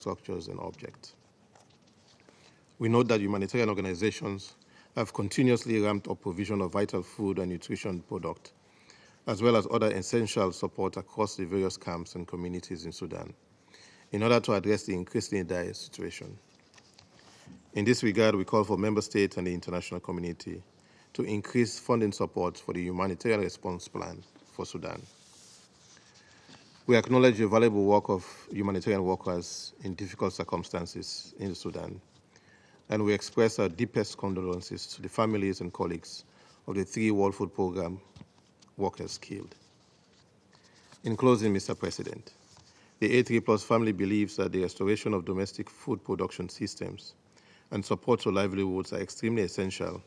structures and objects. We note that humanitarian organizations have continuously ramped up provision of vital food and nutrition products, as well as other essential support across the various camps and communities in Sudan, in order to address the increasingly dire situation. In this regard, we call for member states and the international community to increase funding support for the humanitarian response plan for Sudan. We acknowledge the valuable work of humanitarian workers in difficult circumstances in Sudan, and we express our deepest condolences to the families and colleagues of the 3 World Food Programme workers killed. In closing, Mr. President, the A3+ family believes that the restoration of domestic food production systems and support to livelihoods are extremely essential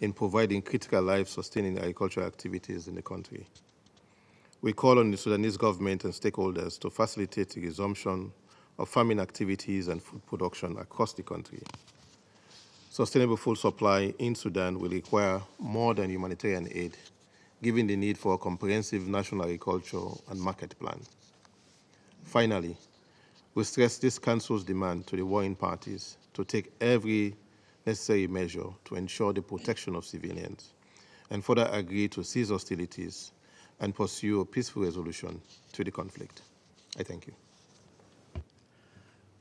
in providing critical life-sustaining agricultural activities in the country. We call on the Sudanese government and stakeholders to facilitate the resumption of farming activities and food production across the country. Sustainable food supply in Sudan will require more than humanitarian aid, given the need for a comprehensive national agriculture and market plan. Finally, we stress this Council's demand to the warring parties to take every necessary measure to ensure the protection of civilians, and further agree to cease hostilities and pursue a peaceful resolution to the conflict. I thank you.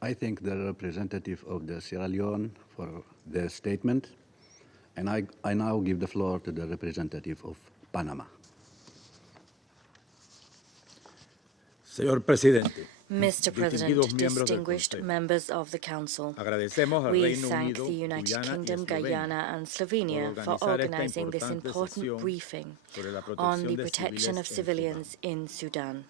I thank the representative of the Sierra Leone for their statement, and I now give the floor to the representative of Panama. Señor Presidente, Mr. President, distinguished members of the Council, we thank the United Kingdom, Guyana and Slovenia for organizing this important briefing on the protection of civilians in Sudan.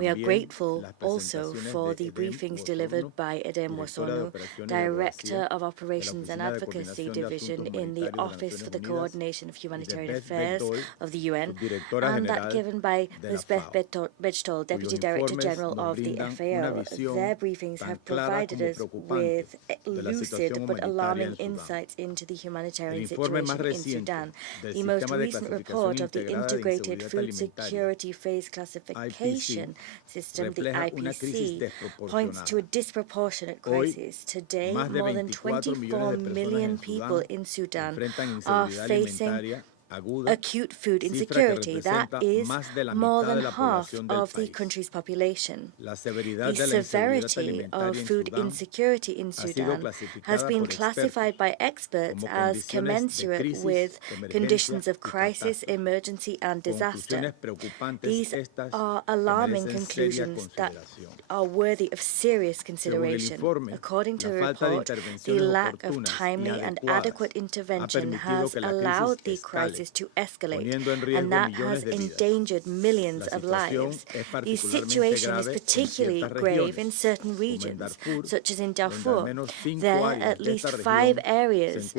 We are grateful also for the briefings delivered by Edem Wasonu, Director of Operations and Advocacy Division in the Office for the Coordination of Humanitarian Affairs of the UN, and that given by Lisbeth Bechtold, Deputy Director General of the FAO. Their briefings have provided us with lucid but alarming insights into the humanitarian situation in Sudan. The most recent report of the Integrated Food Security Phase Classification System, the IPC, points to a disproportionate crisis. Today, more than 24 million people in Sudan are facing acute food insecurity. That is more than half of the country's population. The severity of food insecurity in Sudan has been classified by experts as commensurate with conditions of crisis, emergency, and disaster. These are alarming conclusions that are worthy of serious consideration. According to the report, the lack of timely and adequate intervention has allowed the crisis to escalate, and that has endangered millions of lives. The situation is particularly grave in certain regions, such as in Darfur. There, at least 5 areas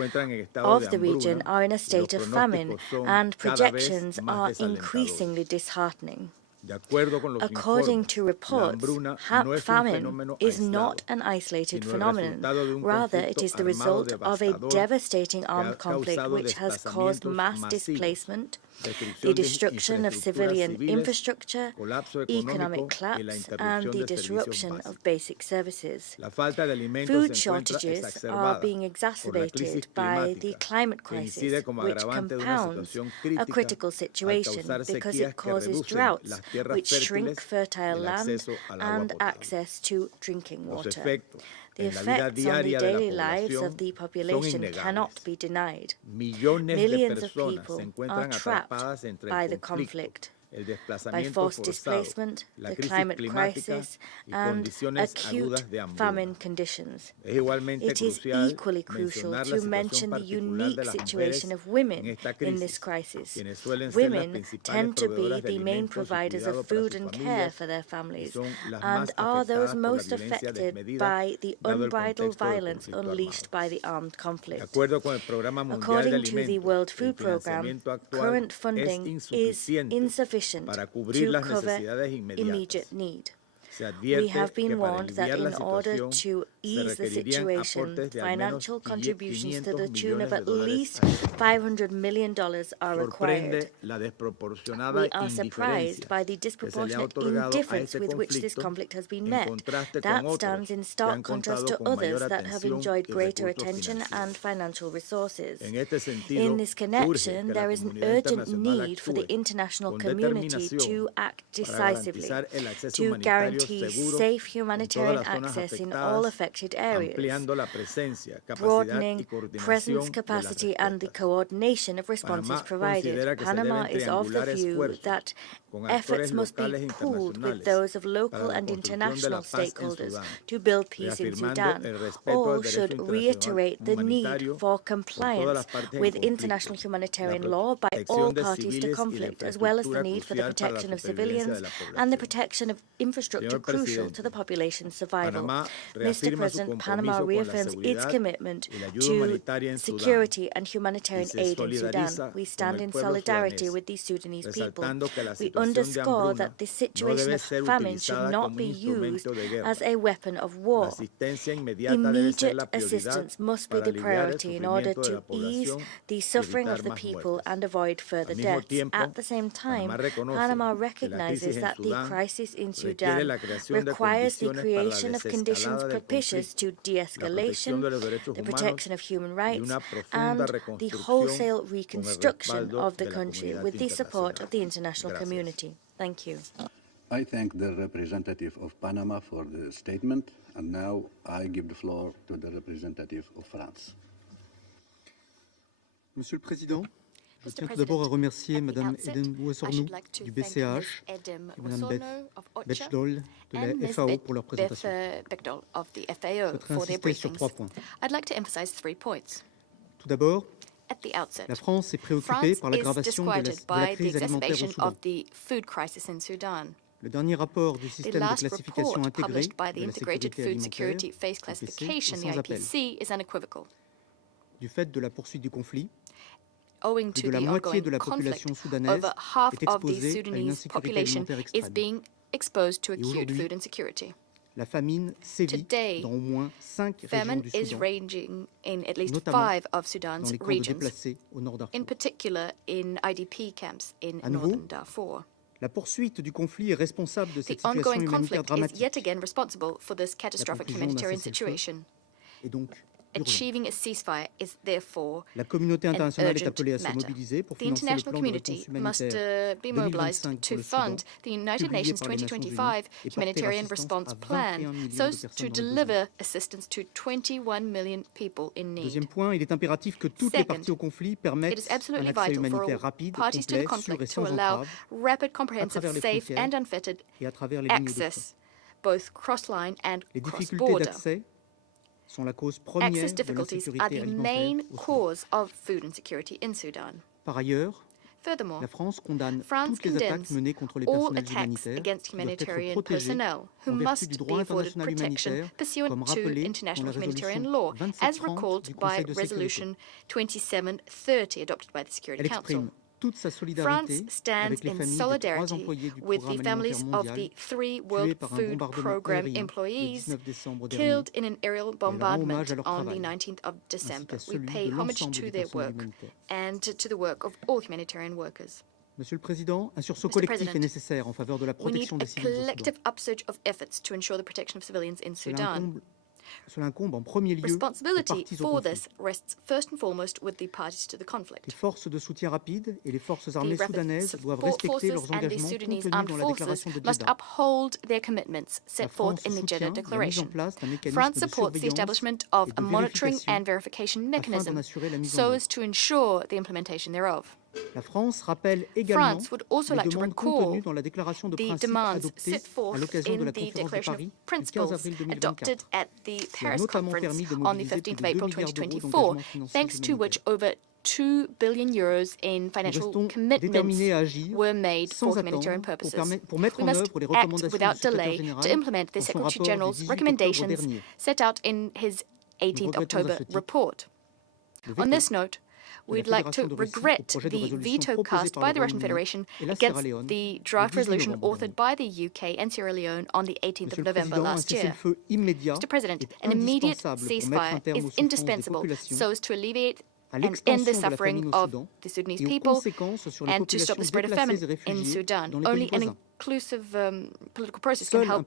of the region are in a state of famine, and projections are increasingly disheartening. According to reports, famine is not an isolated phenomenon. Rather, it is the result of a devastating armed conflict which has caused mass displacement, the destruction of civilian infrastructure, economic collapse, and the disruption of basic services. Food shortages are being exacerbated by the climate crisis, which compounds a critical situation because it causes droughts, which shrink fertile land and access to drinking water. The effects on the daily lives of the population cannot be denied. Millions of people are trapped by the conflict, by forced displacement, the climate crisis, and acute famine conditions. It is equally crucial to mention the unique situation of women in this crisis. Women tend to be the main providers of food and care for their families, and are those most affected by the unbridled violence unleashed by the armed conflict. According to the World Food Programme, current funding is insufficient to cover immediate need. We have been warned that in order to ease the situation, financial contributions to the tune of at least $500 million are required. We are surprised by the disproportionate indifference with which this conflict has been met. That stands in stark contrast to others that have enjoyed greater attention and financial resources. In this connection, there is an urgent need for the international community to act decisively to guarantee safe humanitarian access in all affected areas, broadening presence, capacity, and the coordination of responses provided. Panama is of the view that efforts must be pooled with those of local and international stakeholders to build peace in Sudan. All should reiterate the need for compliance with international humanitarian law by all parties to conflict, as well as the need for the protection of civilians and the protection of infrastructure crucial to the population's survival. Mr. President, Panama reaffirms its commitment to security and humanitarian aid in Sudan. We stand in solidarity with the Sudanese people. We underscore that the situation of famine should not be used as a weapon of war. Immediate assistance must be the priority in order to ease the suffering of the people and avoid further deaths. At the same time, Panama recognizes that the crisis in Sudan requires the creation of conditions propitious to de-escalation, the protection of human rights, and the wholesale reconstruction of the country with the support of the international community. Thank you. I thank the representative of Panama for the statement, and now I give the floor to the representative of France. Monsieur le Président, je tiens tout d'abord à remercier Mme Eden Ouessornou du BCH et Mme Beth Bechdol de la FAO pour leur présentation. Je voudrais insister sur 3 points. Tout d'abord, la France est préoccupée par l'aggravation de la crise alimentaire au Soudan. Le dernier rapport du système de classification intégré de la sécurité alimentaire, IPC, est sans appel. Du fait de la poursuite du conflit, plus de la moitié de la population soudanaise est exposée à une insécurité alimentaire extrême. Et aujourd'hui, la famine sévit dans au moins 5 régions du Soudan, notamment dans les camps de déplacés au nord Darfour. À nouveau, la poursuite du conflit est responsable de cette situation humanitaire dramatique. La conclusion d'un cessez-le-feu est donc la communauté internationale est appelée à se mobiliser pour financer le plan de réponse humanitaire 2025 pour le Soudan, publié par les Nations Unies et porter l'assistance à 21 millions de personnes en danger. Deuxième point, il est impératif que toutes les parties au conflit permettent un accès humanitaire rapide, complet, sûr et sans entrave, à travers les frontières et à travers les lignes de front. Les difficultés d'accès sont la cause première de l'insécurité alimentaire au Soudan. Par ailleurs, la France condamne toutes les attaques menées contre les personnels humanitaires qui doivent être protégés en vertu du droit international humanitaire, comme rappelé dans la résolution 2730 du Conseil de sécurité. Elle exprime toute sa solidarité avec les familles des 3 employés du Programme alimentaire mondial tués par un bombardement aérien le 19 décembre dernier. Elle rend hommage à leur travail, ainsi qu'à celui de l'ensemble des personnels humanitaires. Monsieur le Président, un sursaut collectif est nécessaire en faveur de la protection des civils au Soudan. Cela incombe en premier lieu aux parties au conflit. Les forces de soutien rapide et les forces armées soudanaises doivent respecter leurs engagements contenus dans la déclaration de Jeddah. La France soutient la mise en place d'un mécanisme de surveillance et de vérification afin d'en assurer la mise en œuvre. La France rappelle également les demandes contenues dans la déclaration de principe adoptée à l'occasion de la conférence de Paris du 15 avril 2024, qui a notamment permis de mobiliser plus de 2 milliards d'euros d'engagements financiers humanitaires. Nous restons déterminés à agir sans attendre pour mettre en œuvre les recommandations du secrétaire général dans son rapport du 18 octobre dernier. Nous regrettons à ce titre we'd like to regret the veto cast by the Russian Federation against the draft resolution authored by the UK and Sierra Leone on the 18th of November last year. Mr. President, an immediate ceasefire is indispensable so as to alleviate and end the suffering of the Sudanese people and to stop the spread of famine in Sudan. Only an inclusive political process can help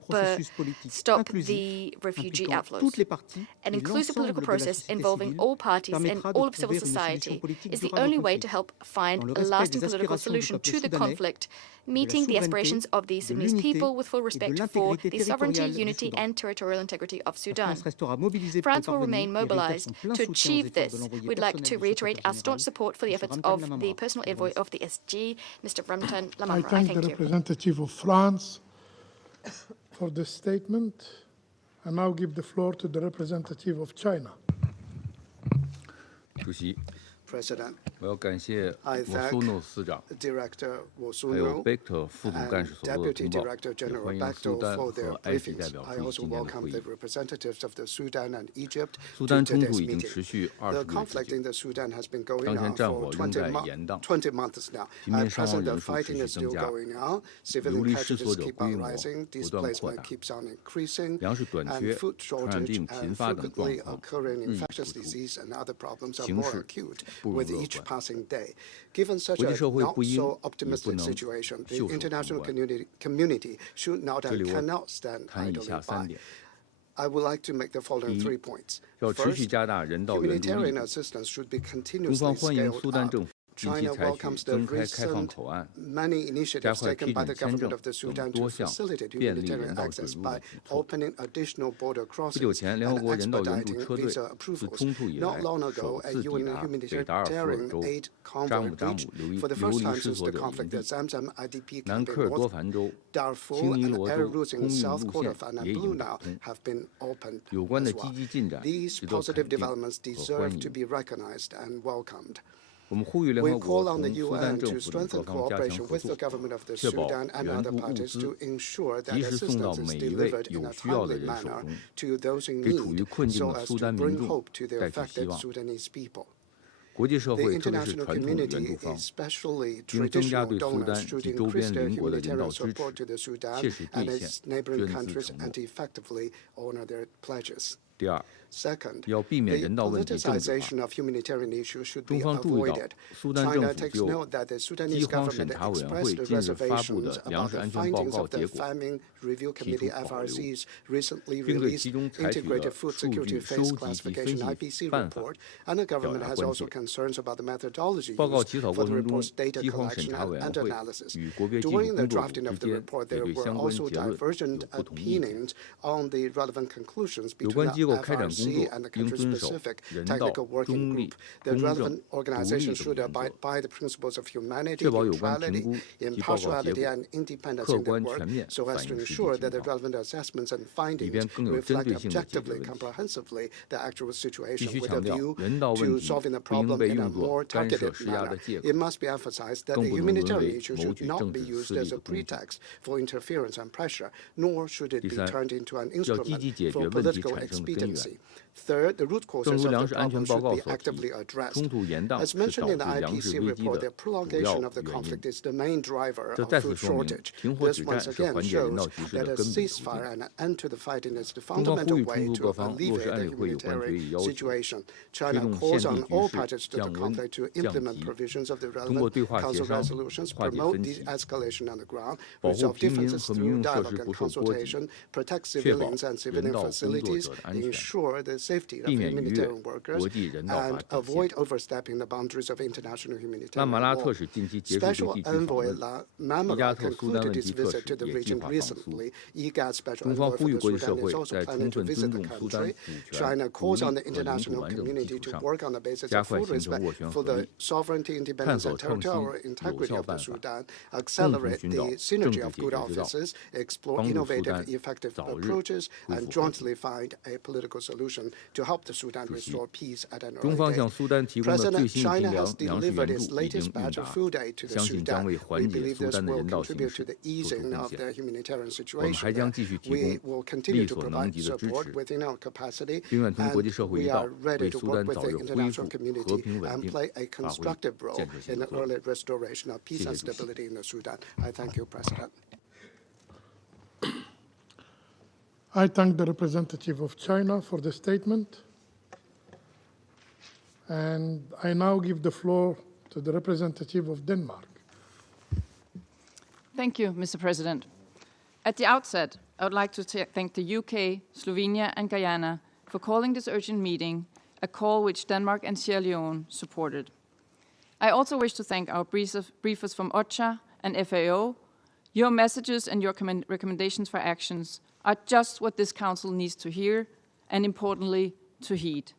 stop the refugee outflows. An inclusive political process involving all parties and all of civil society is the only way to help find a lasting political solution to the conflict, meeting the aspirations of the Sudanese people with full respect for the sovereignty, unity and territorial integrity of Sudan. France will remain mobilized to achieve this. We'd like to reiterate our staunch support for the efforts of the personal envoy of the SG, Mr. Ramtan Lamamra. I thank the representative of France for this statement. I now give the floor to the representative of China. President, I thank Director Wosuno and Deputy Director General Bechtel for their briefings. I also welcome the representatives of the Sudan and Egypt to today's meeting. The conflict in the Sudan has been going on for 20 months now. At present, the fighting is still going on. Civilian casualties keep on rising, displacement keeps on increasing, and food shortage and frequently occurring infectious disease and other problems are more acute with each passing day. Given such a not-so-optimistic situation, the international community should not and cannot stand idly by. I would like to make the following 3 points. First, humanitarian assistance should be continuously scaled up. China welcomes the recent many initiatives taken by the government of the Sudan to facilitate humanitarian access by opening additional border crossings and expediting visa approvals. Not long ago, a UN humanitarian aid convoy reached for the first time since the conflict the Zamzam IDP camp in North Darfur and air routes in South Kordofan and Blue Nile have been opened as well. These positive developments deserve to be recognized and welcomed. We call on the UN to strengthen cooperation with the government of the Sudan and other parties to ensure that assistance is delivered in a timely manner to those in need so as to bring hope to the affected Sudanese people. The international community, especially traditional donors, should increase their humanitarian support to the Sudan and its neighboring countries and effectively honor their pledges. Second, the politicization of humanitarian issues should be avoided. China takes note that the Sudanese government expressed reservations about the findings of the Famine Review Committee FRC's recently released Integrated Food Security Phase Classification IPC report, and the government has also concerns about the methodology used for the report's data collection and analysis. During the drafting of the report, there were also divergent opinions on the relevant conclusions between the FRC and the country-specific technical working group. The relevant organizations should abide by the principles of humanity, neutrality, impartiality, and independence in their work, so as to ensure that the relevant assessments and findings reflect objectively, comprehensively the actual situation with a view to solving the problem in a more targeted manner. It must be emphasized that the humanitarian issue should not be used as a pretext for interference and pressure, nor should it be turned into an instrument for political expediency. Third, the root causes of the problem should be actively addressed. As mentioned in the IPC report, the prolongation of the conflict is the main driver of food shortage. This once again shows that a ceasefire and an end to the fighting is the fundamental way to alleviate the humanitarian situation. China calls on all parties to the conflict to implement provisions of the relevant Council resolutions, promote de-escalation on the ground, resolve differences through dialogue and consultation, protect civilians and civilian facilities, ensure the safety of humanitarian workers, and avoid overstepping the boundaries of international humanitarian law. Special Envoy Lamamra concluded his visit to the region recently. IGAD Special Envoy for the Sudan is also planning to visit the country. China calls on the international community to work on the basis of full respect for the sovereignty, independence, and territorial integrity of the Sudan, accelerate the synergy of good offices, explore innovative, effective approaches, and jointly find a political solution to help the Sudan restore peace at an 中 early 方向 date. 苏丹提供的最 President 新一批 China 粮 has 食 delivered 援 its 助已经 latest 运 batch of 达， food aid to the 相信将 Sudan. 为 We 缓解 believe 苏 this 丹的 will 人道形 contribute 势 to the 做出 easing 贡 of 献。 the humanitarian 我们还 situation. 将继续提 We 供 will continue 力 to 所能 provide 及的支 support 持， within our capacity, 并愿同国 and 际社会一 we 道， are ready 为 to 苏 work 丹 with 早 the 日恢 international 复和 community 平稳 and 定 play a 发挥 constructive role 建设性 in 的 the 作用。 early restoration of peace 谢谢 and 主席。 stability in the Sudan. I thank you, President. I thank the representative of China for the statement. And I now give the floor to the representative of Denmark. Thank you, Mr. President. At the outset, I would like to thank the UK, Slovenia, and Guyana for calling this urgent meeting, a call which Denmark and Sierra Leone supported. I also wish to thank our briefers from OCHA and FAO. Your messages and your recommendations for actions are just what this Council needs to hear, and importantly, to heed.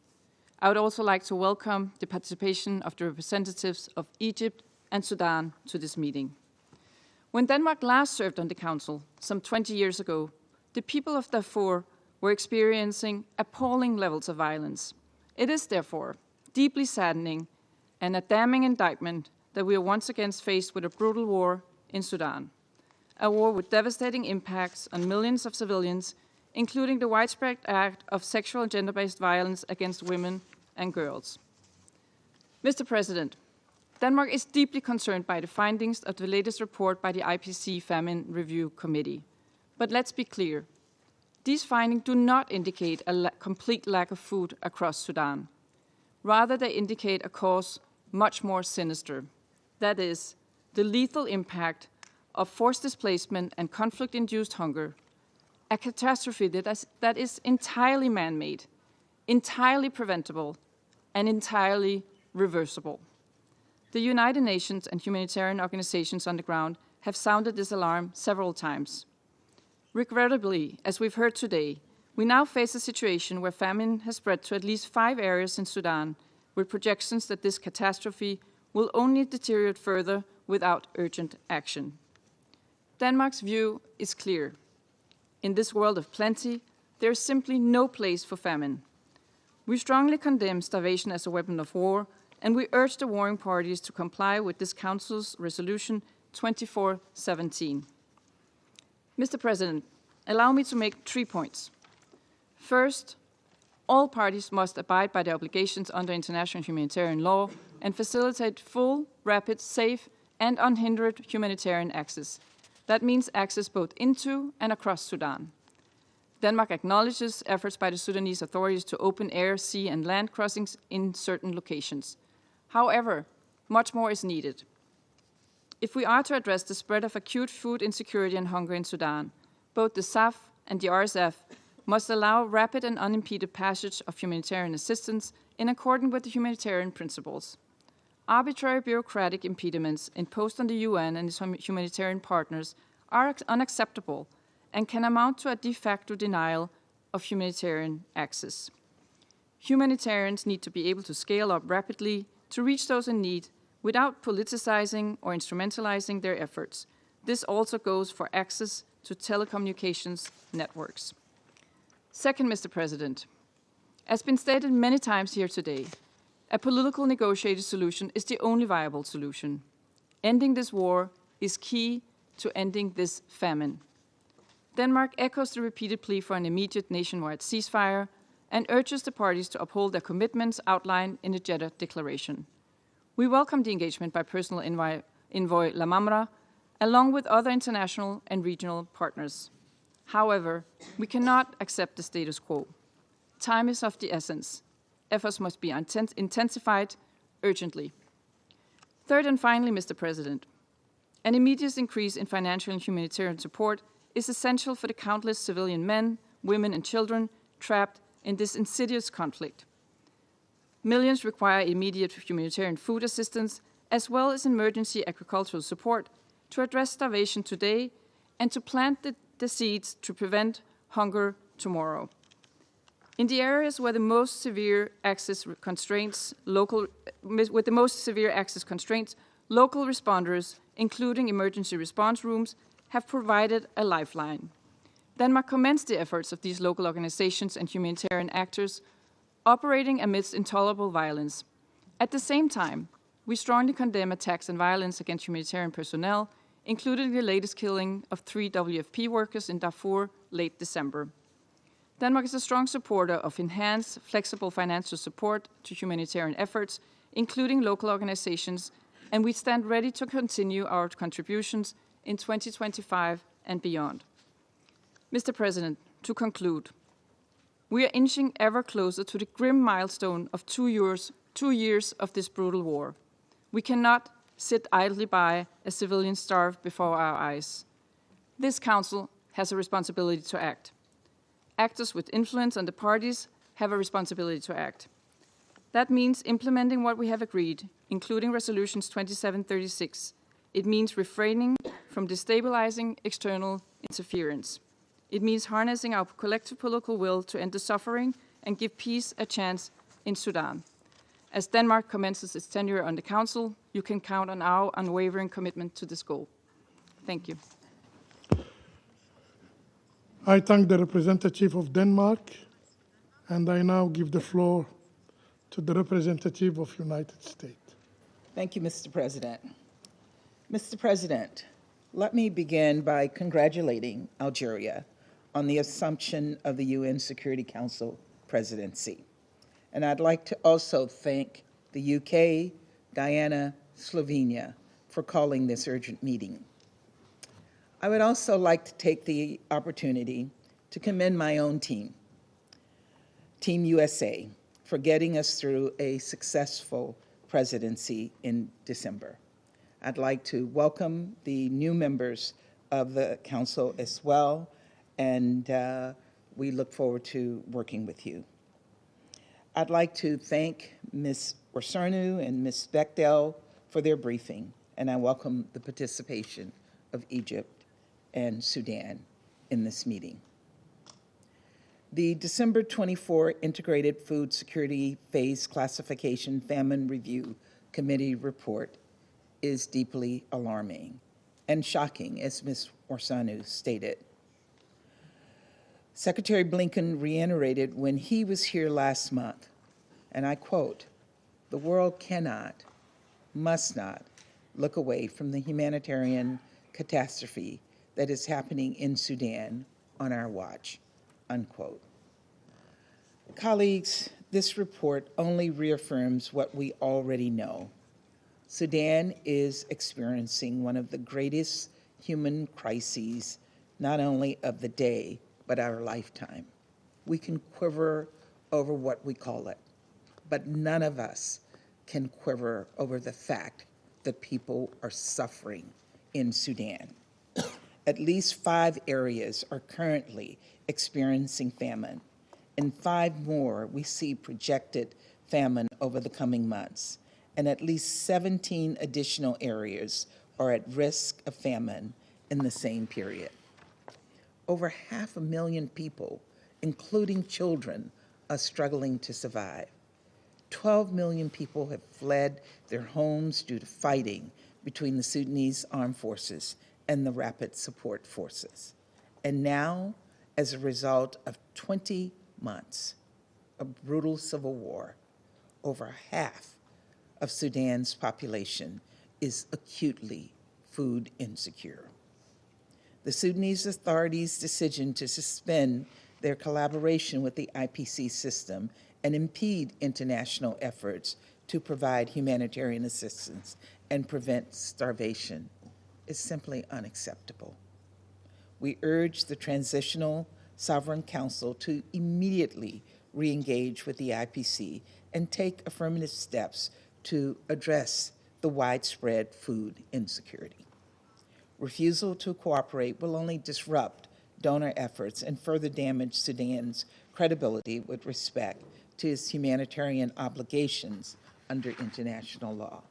I would also like to welcome the participation of the representatives of Egypt and Sudan to this meeting. When Denmark last served on the Council, some 20 years ago, the people of Darfur were experiencing appalling levels of violence. It is, therefore, deeply saddening and a damning indictment that we are once again faced with a brutal war in Sudan, a war with devastating impacts on millions of civilians, including the widespread act of sexual and gender-based violence against women and girls. Mr. President, Denmark is deeply concerned by the findings of the latest report by the IPC Famine Review Committee. But let's be clear. These findings do not indicate a complete lack of food across Sudan. Rather, they indicate a cause much more sinister. That is, the lethal impact of forced displacement and conflict-induced hunger, a catastrophe that is entirely man-made, entirely preventable, and entirely reversible. The United Nations and humanitarian organizations on the ground have sounded this alarm several times. Regrettably, as we've heard today, we now face a situation where famine has spread to at least 5 areas in Sudan, with projections that this catastrophe will only deteriorate further without urgent action. Denmark's view is clear. In this world of plenty, there is simply no place for famine. We strongly condemn starvation as a weapon of war, and we urge the warring parties to comply with this Council's Resolution 2417. Mr. President, allow me to make 3 points. First, all parties must abide by their obligations under international humanitarian law and facilitate full, rapid, safe, and unhindered humanitarian access. That means access both into and across Sudan. Denmark acknowledges efforts by the Sudanese authorities to open air, sea, and land crossings in certain locations. However, much more is needed. If we are to address the spread of acute food insecurity and hunger in Sudan, both the SAF and the RSF must allow rapid and unimpeded passage of humanitarian assistance in accordance with the humanitarian principles. Arbitrary bureaucratic impediments imposed on the UN and its humanitarian partners are unacceptable and can amount to a de facto denial of humanitarian access. Humanitarians need to be able to scale up rapidly to reach those in need without politicizing or instrumentalizing their efforts. This also goes for access to telecommunications networks. Second, Mr. President, as been stated many times here today, a political negotiated solution is the only viable solution. Ending this war is key to ending this famine. Denmark echoes the repeated plea for an immediate nationwide ceasefire and urges the parties to uphold their commitments outlined in the Jeddah Declaration. We welcome the engagement by personal envoy Lamamra, along with other international and regional partners. However, we cannot accept the status quo. Time is of the essence. Efforts must be intensified urgently. Third and finally, Mr. President, an immediate increase in financial and humanitarian support is essential for the countless civilian men, women, and children trapped in this insidious conflict. Millions require immediate humanitarian food assistance, as well as emergency agricultural support to address starvation today and to plant the seeds to prevent hunger tomorrow. In the areas where the most severe access constraints, local responders, including emergency response rooms, have provided a lifeline. Denmark commends the efforts of these local organizations and humanitarian actors operating amidst intolerable violence. At the same time, we strongly condemn attacks and violence against humanitarian personnel, including the latest killing of 3 WFP workers in Darfur late December. Denmark is a strong supporter of enhanced, flexible financial support to humanitarian efforts, including local organizations, and we stand ready to continue our contributions in 2025 and beyond. Mr. President, to conclude, we are inching ever closer to the grim milestone of 2 years of this brutal war. We cannot sit idly by as civilians starve before our eyes. This Council has a responsibility to act. Actors with influence on the parties have a responsibility to act. That means implementing what we have agreed, including resolutions 2736. It means refraining from destabilizing external interference. It means harnessing our collective political will to end the suffering and give peace a chance in Sudan. As Denmark commences its tenure on the Council, you can count on our unwavering commitment to this goal. Thank you. I thank the representative of Denmark, and I now give the floor to the representative of the United States. Thank you, Mr. President. Mr. President, let me begin by congratulating Algeria on the assumption of the UN Security Council presidency. And I'd like to also thank the UK, Guyana, Slovenia for calling this urgent meeting. I would also like to take the opportunity to commend my own team, Team USA, for getting us through a successful presidency in December. I'd like to welcome the new members of the Council as well, and we look forward to working with you. I'd like to thank Ms. Orsanu and Ms. Bechdel for their briefing, and I welcome the participation of Egypt and Sudan in this meeting. The December 24 Integrated Food Security Phase Classification Famine Review Committee report is deeply alarming and shocking, as Ms. Orsanu stated. Secretary Blinken reiterated when he was here last month, and I quote, "The world cannot, must not look away from the humanitarian catastrophe that is happening in Sudan on our watch," unquote. Colleagues, this report only reaffirms what we already know. Sudan is experiencing one of the greatest human crises, not only of the day, but our lifetime. We can quiver over what we call it, but none of us can quiver over the fact that people are suffering in Sudan. At least 5 areas are currently experiencing famine. In 5 more, we see projected famine over the coming months, and at least 17 additional areas are at risk of famine in the same period. Over 500,000 people, including children, are struggling to survive. 12 million people have fled their homes due to fighting between the Sudanese armed forces and the Rapid Support Forces. And now, as a result of 20 months of brutal civil war, over half of Sudan's population is acutely food insecure. The Sudanese authorities' decision to suspend their collaboration with the IPC system and impede international efforts to provide humanitarian assistance and prevent starvation is simply unacceptable. We urge the Transitional Sovereign Council to immediately re-engage with the IPC and take affirmative steps to address the widespread food insecurity. Refusal to cooperate will only disrupt donor efforts and further damage Sudan's credibility with respect to its humanitarian obligations under international law.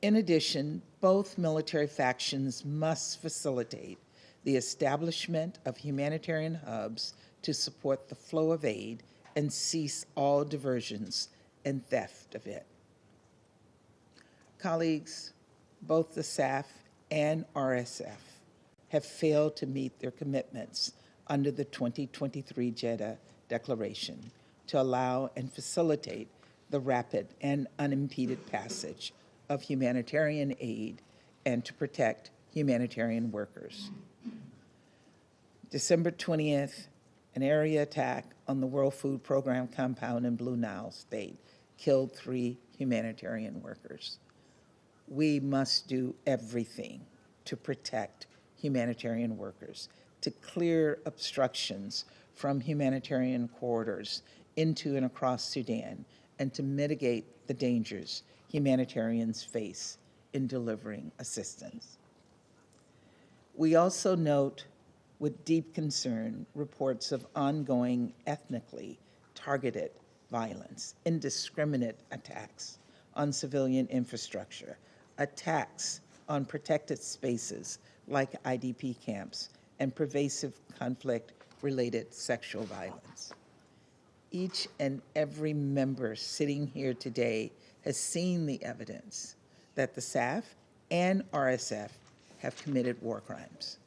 In addition, both military factions must facilitate the establishment of humanitarian hubs to support the flow of aid and cease all diversions and theft of it. Colleagues, both the SAF and RSF have failed to meet their commitments under the 2023 Jeddah Declaration to allow and facilitate the rapid and unimpeded passage of humanitarian aid and to protect humanitarian workers. December 20th, an area attack on the World Food Program compound in Blue Nile State killed 3 humanitarian workers. We must do everything to protect humanitarian workers, to clear obstructions from humanitarian corridors into and across Sudan, and to mitigate the dangers humanitarians face in delivering assistance. We also note with deep concern reports of ongoing ethnically targeted violence, indiscriminate attacks on civilian infrastructure, attacks on protected spaces like IDP camps, and pervasive conflict-related sexual violence. Each and every member sitting here today has seen the evidence that the SAF and RSF have committed war crimes.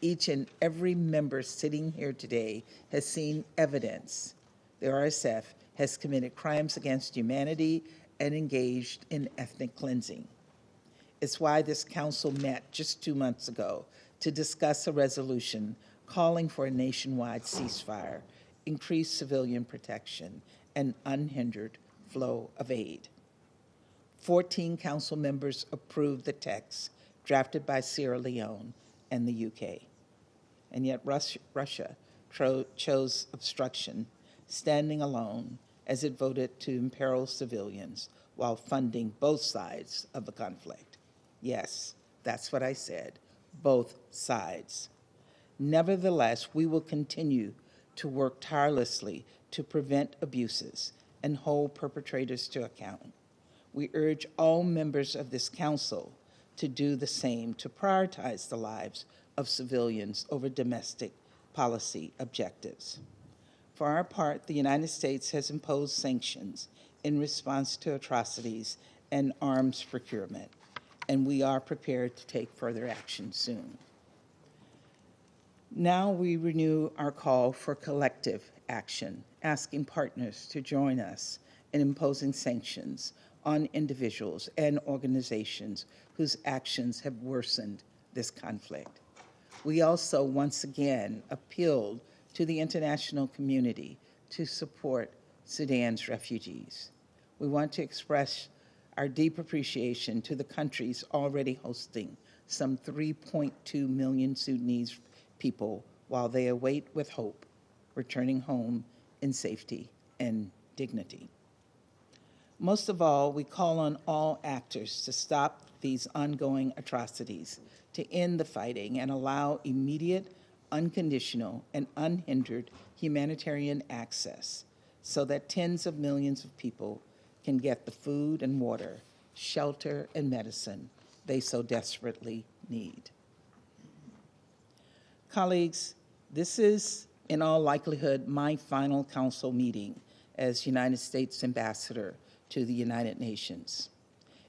Each and every member sitting here today has seen evidence the RSF has committed crimes against humanity and engaged in ethnic cleansing. It's why this council met just 2 months ago to discuss a resolution calling for a nationwide ceasefire, increased civilian protection, and unhindered flow of aid. 14 council members approved the text drafted by Sierra Leone and the UK. And yet Russia chose obstruction, standing alone as it voted to imperil civilians while funding both sides of the conflict. Yes, that's what I said, both sides. Nevertheless, we will continue to work tirelessly to prevent abuses and hold perpetrators to account. We urge all members of this council to do the same, to prioritize the lives of civilians over domestic policy objectives. For our part, the United States has imposed sanctions in response to atrocities and arms procurement, and we are prepared to take further action soon. Now we renew our call for collective action, asking partners to join us in imposing sanctions on individuals and organizations whose actions have worsened this conflict. We also once again appealed to the international community to support Sudan's refugees. We want to express our deep appreciation to the countries already hosting some 3.2 million Sudanese people while they await with hope returning home in safety and dignity. Most of all, we call on all actors to stop these ongoing atrocities, to end the fighting and allow immediate, unconditional, and unhindered humanitarian access so that tens of millions of people can get the food and water, shelter and medicine they so desperately need. Colleagues, this is, in all likelihood, my final council meeting as United States Ambassador to the United Nations.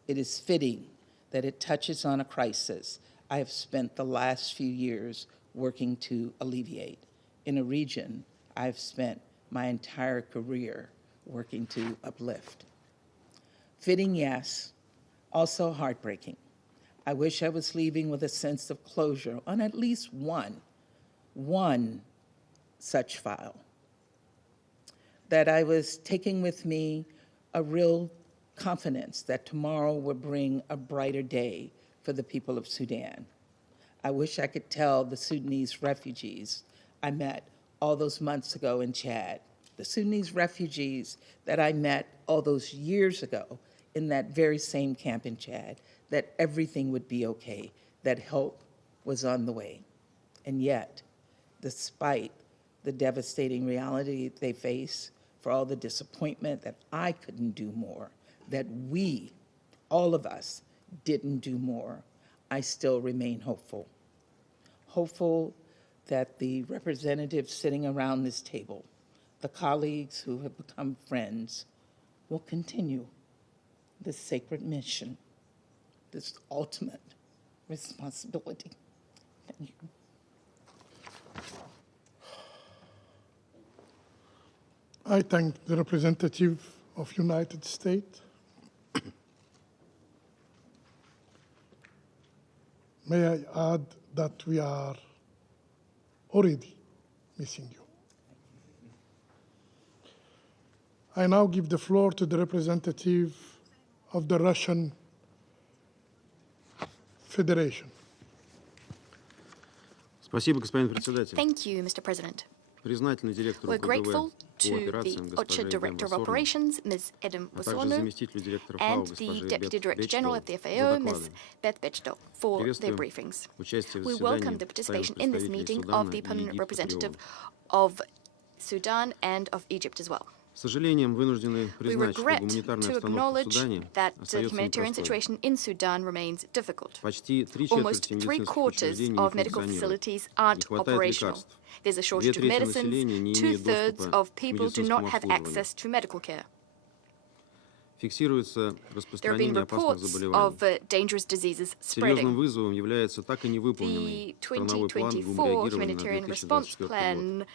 It is fitting that it touches on a crisis I have spent the last few years working to alleviate, in a region I've spent my entire career working to uplift. Fitting, yes, also heartbreaking. I wish I was leaving with a sense of closure on at least one such file, that I was taking with me a real confidence that tomorrow will bring a brighter day for the people of Sudan. I wish I could tell the Sudanese refugees I met all those months ago in Chad, the Sudanese refugees that I met all those years ago in that very same camp in Chad, that everything would be okay, that help was on the way. And yet, despite the devastating reality they face, for all the disappointment that I couldn't do more, that we, all of us, didn't do more, I still remain hopeful. Hopeful that the representatives sitting around this table, the colleagues who have become friends, will continue this sacred mission, this ultimate responsibility. Thank you. I thank the representative of United States. May I add that we are already missing you. I now give the floor to the representative of the Russian Federation. Спасибо, господин председатель. Thank you, Mr. President. Признательный директору We're grateful ПДВ to по the операциям OCHA госпоже Director of Евгении Operations, Ms. Edem а также Wasorno, заместителю директора ФАО and the госпоже Deputy Director General of the Бечко FAO, за Ms. доклады. Beth Bechtel, for their Приветствуем briefings. участие в We welcome the participation in this meeting of the permanent representative of Sudan and of Egypt as well. С сожалением вынуждены We признать, что regret гуманитарная to обстановка в acknowledge Судане that the остается humanitarian непростой. situation in Sudan remains difficult. Почти Almost 3/4 3/4 медицинских учреждений of не medical функционируют. facilities Не aren't хватает operational. лекарств. There's a shortage of 2/3 medicines. населения не имеет 2/3 доступа of к people do not медицинскому have обслуживанию. access to medical care. Фиксируется There have been распространение опасных reports заболеваний. of dangerous diseases Серьезным spreading. вызовом является так и не выполненный The страновой план 2024 гуманитарного humanitarian на response 2024 год. plan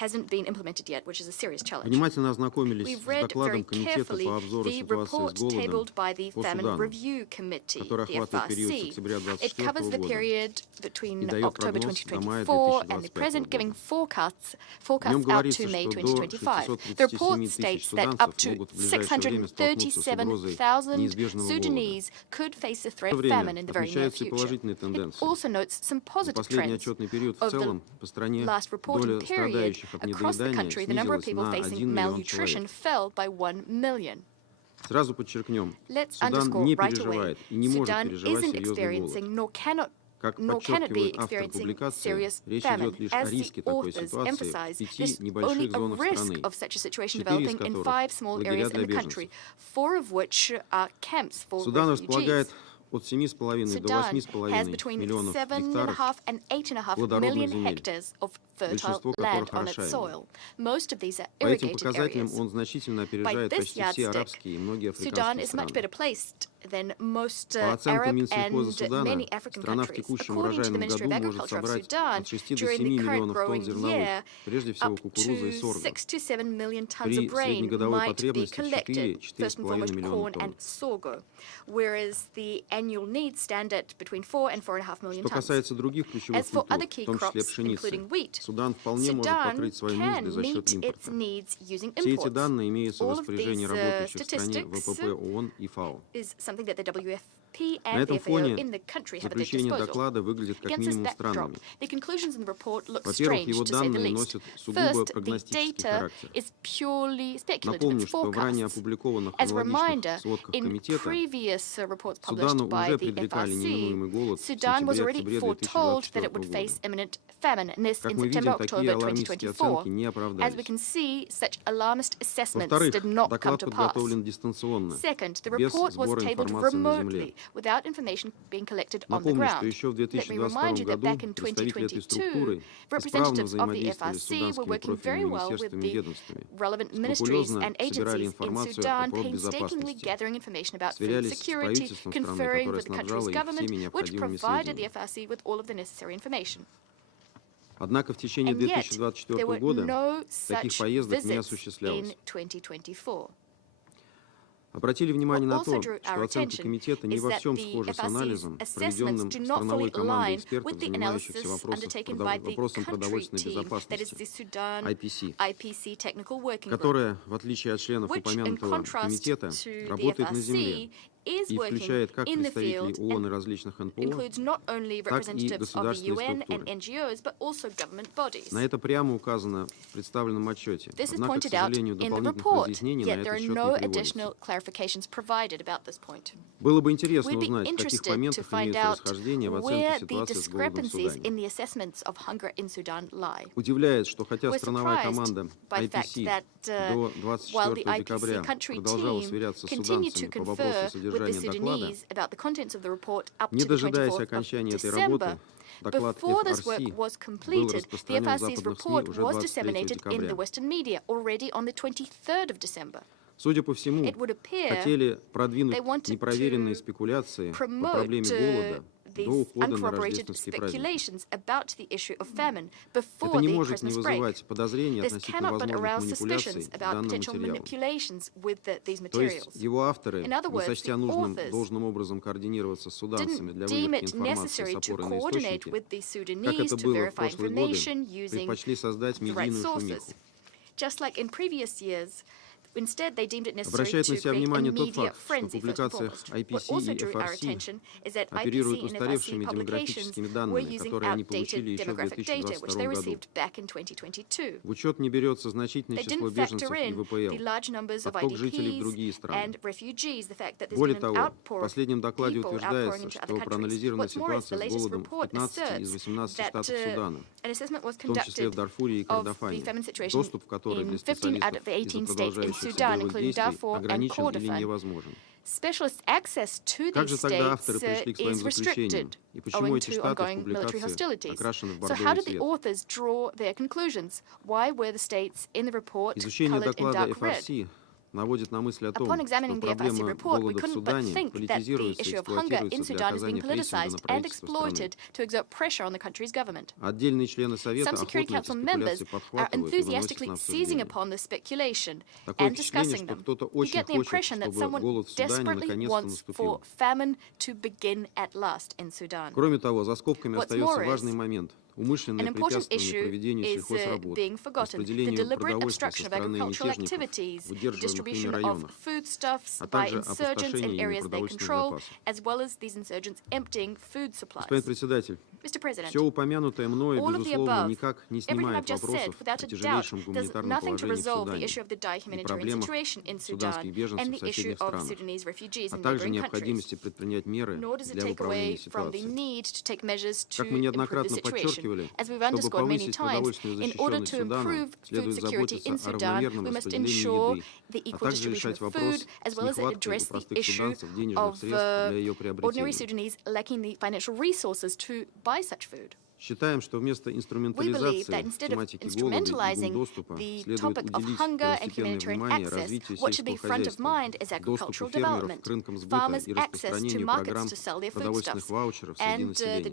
hasn't been implemented yet, which is a serious challenge. Внимательно ознакомились We've с read very докладом Комитета carefully по обзору the ситуации report с голодом tabled by the по Famine Судану, Review Committee, который the охватывает период с FRC. октября It 2024 covers the года period и between дает October прогноз до мая 2024 and the 2025 present, giving forecasts out говорится, to May что до 2025. 637 The report тысяч states that up суданцев to могут в ближайшее время столкнуться с угрозой 637,000 неизбежного голода. Sudanese could face the В threat то of famine время in the very near отмечаются и future. положительные It тенденции. also notes some За positive последний trends. отчетный период в Over the целом по стране last reporting доля period, страдающих от across the недоедания country, the number of снизилась people на 1 facing миллион malnutrition человек. fell by 1 million. Сразу подчеркнем, Let's Судан underscore не right away, переживает и не может Sudan переживать isn't серьезный голод. experiencing, nor can Как it be подчеркивает автор experiencing публикации, serious речь famine. идет лишь о As the риске такой authors ситуации emphasize, в 5 there's only небольших a зонах risk страны, of such a situation 4 из developing in которых 5 small лагеря areas in для the country, беженцев. 4 of which are camps for Судан refugees. располагает от 7,5 до Sudan has 8,5 between миллионов 7.5 гектаров and 8.5 плодородных million земель, hectares of fertile большинство land которых on its орошаемые. soil. Most of these are По этим irrigated показателям areas. он значительно By опережает this почти все yardstick, арабские и многие Sudan африканские is much страны. better placed than most По оценкам Arab Минсельхоза and Судана, many African страна в countries. текущем According to the урожайном Ministry of году может Agriculture of собрать Sudan, от 6 до during 7 the current миллионов тонн growing зерновых, year, прежде всего up кукурузы и to сорга, 6 to 7 million tons при of grain среднегодовой might be потребности collected, 4-4,5 first and foremost миллиона corn тонн. and sorghum, whereas the annual needs stand at between 4 and 4.5 million Что tons. касается других ключевых As for культур, other в key том числе crops, пшеницы, including wheat, Судан вполне может Sudan покрыть свои нужды can за счет meet its импорта. needs using Все эти imports. данные имеются в All of распоряжении these работающих в стране statistics ВПП ООН и ФАО. is something that the WFP На and the этом FAO фоне in the country have at their заключения disposal. доклада выглядят как Against this минимум backdrop, странными. the conclusions in the report look Во-первых, strange, его to say the данные least. носят сугубо First, the прогностический data характер. is purely speculative. Напомню, It's что в ранее forecasts. опубликованных As a reminder, аналогичных сводках in комитета previous reports published Судану by уже the предрекали FRC, неминуемый голод в Sudan was already сентябре-октябре foretold that it 2024 would года. face imminent famine, and this Как in мы видим, такие September-October алармистские 2024. оценки не As we оправдались. can see, such alarmist assessments Во-вторых, did not come доклад to pass. подготовлен дистанционно, Second, the без report was сбора tabled информации на земле. remotely, without information being collected on the Напомню, ground. что еще в Let me remind 2022 you that году back in представители этой 2022, структуры исправно representatives of the взаимодействовали с FRC were суданскими working very профильными well with министерствами и the ведомствами, relevant ministries скрупулезно and собирали agencies in информацию о Sudan, painstakingly продбезопасности, gathering information about food сверялись с security, правительством страны, conferring которое with the country's снабжало их government, всеми which необходимыми provided the сведениями. FRC with all of the necessary information. Однако в течение And yet, 2024 there were года no таких such поездок не visits осуществлялось. in 2024. Обратили внимание на What то, also drew что our оценка attention комитета не is во that всем the схожа с FRC's анализом, assessments проведенным do not страновой fully командой align экспертов, with the занимающихся analysis undertaken by the вопросом country продовольственной team, that is безопасности, the Sudan IPC, IPC Technical Working Group, которая, в отличие от членов which, in упомянутого contrast комитета, to the работает на земле FRC, is и working включает как in the представителей field ООН и and различных НПО, includes not only так и representatives of the государственные UN and структуры. NGOs, but also government bodies. На это прямо указано в представленном отчете. This is Однако, к pointed out сожалению, in the дополнительных report, разъяснений на yet there этот are счет no не приводится. additional clarifications provided about this point. Было бы интересно We'd be узнать, в каких interested to моментах find имеются out расхождения в where оценке the ситуации с голодом в discrepancies Судане. in the assessments of hunger in Sudan lie. Удивляет, что хотя We're страновая surprised команда by the fact IPC that до while the 24 декабря IPC country продолжала team сверяться с continued to суданцами по confer вопросу with the содержания доклада, Sudanese about the contents of the report up не to the дожидаясь 24th of окончания этой December, работы, доклад before this work FRC was был completed, the распространен в FRC's западных СМИ report уже was 23 disseminated in the декабря. Western media already on the 23rd of December. Судя по всему, It would appear хотели продвинуть they wanted непроверенные to спекуляции по promote проблеме голода до ухода на рождественский праздник. Это не может не вызывать подозрений относительно возможных манипуляций в данном материале. То есть его авторы, не сочтя нужным должным образом координироваться с суданцами для выверки информации с опорой на источники, как это было в прошлые годы, предпочли создать медийную шумиху. Обращает на себя внимание тот факт, что в публикациях IPC и FRC оперируют устаревшими демографическими данными, которые они получили еще в 2022 году. В учет не берется значительное число беженцев и ВПЛ, поток жителей в другие страны. Более того, в последнем докладе утверждается, что проанализирована ситуация с голодом в 15 из 18 штатов Судана, в том числе в Дарфуре и Кордофане, доступ в который для специалистов из-за продолжающихся боевых действий ограничен или невозможен. Как же тогда авторы пришли к своим заключениям? И почему эти штаты в публикации окрашены в бордовый цвет? Изучение доклада FRC наводит на мысль о том, что проблема голода в Судане политизируется и эксплуатируется для оказания прессинга на правительство страны. Отдельные члены Совета охотно эти спекуляции подхватывают и выносят на обсуждение. Такое впечатление, что кто-то очень хочет, чтобы голод в Судане наконец-то наступил. Кроме того, за скобками остается важный момент. Умышленное препятствование проведению сельхозработ, распределению продовольствия со стороны мятежников в удерживаемых ими районах, а также опустошение ими продовольственных запасов. Господин председатель, все упомянутое мною, безусловно, никак не снимает вопросов о тяжелейшем гуманитарном положении в Судане и проблемах суданских беженцев в соседних странах, а также необходимости предпринять меры для выправления ситуации. Как мы неоднократно подчеркивали, чтобы повысить продовольственную защищенность Судана, следует заботиться о равномерном распределении еды, а также решать вопрос с нехваткой у простых суданцев денежных средств для ее приобретения. Считаем, что вместо инструментализации тематики голода и доступа следует уделить первостепенное внимание развитию сельского хозяйства, доступу фермеров к рынкам сбыта и распространению программ продовольственных ваучеров среди населения.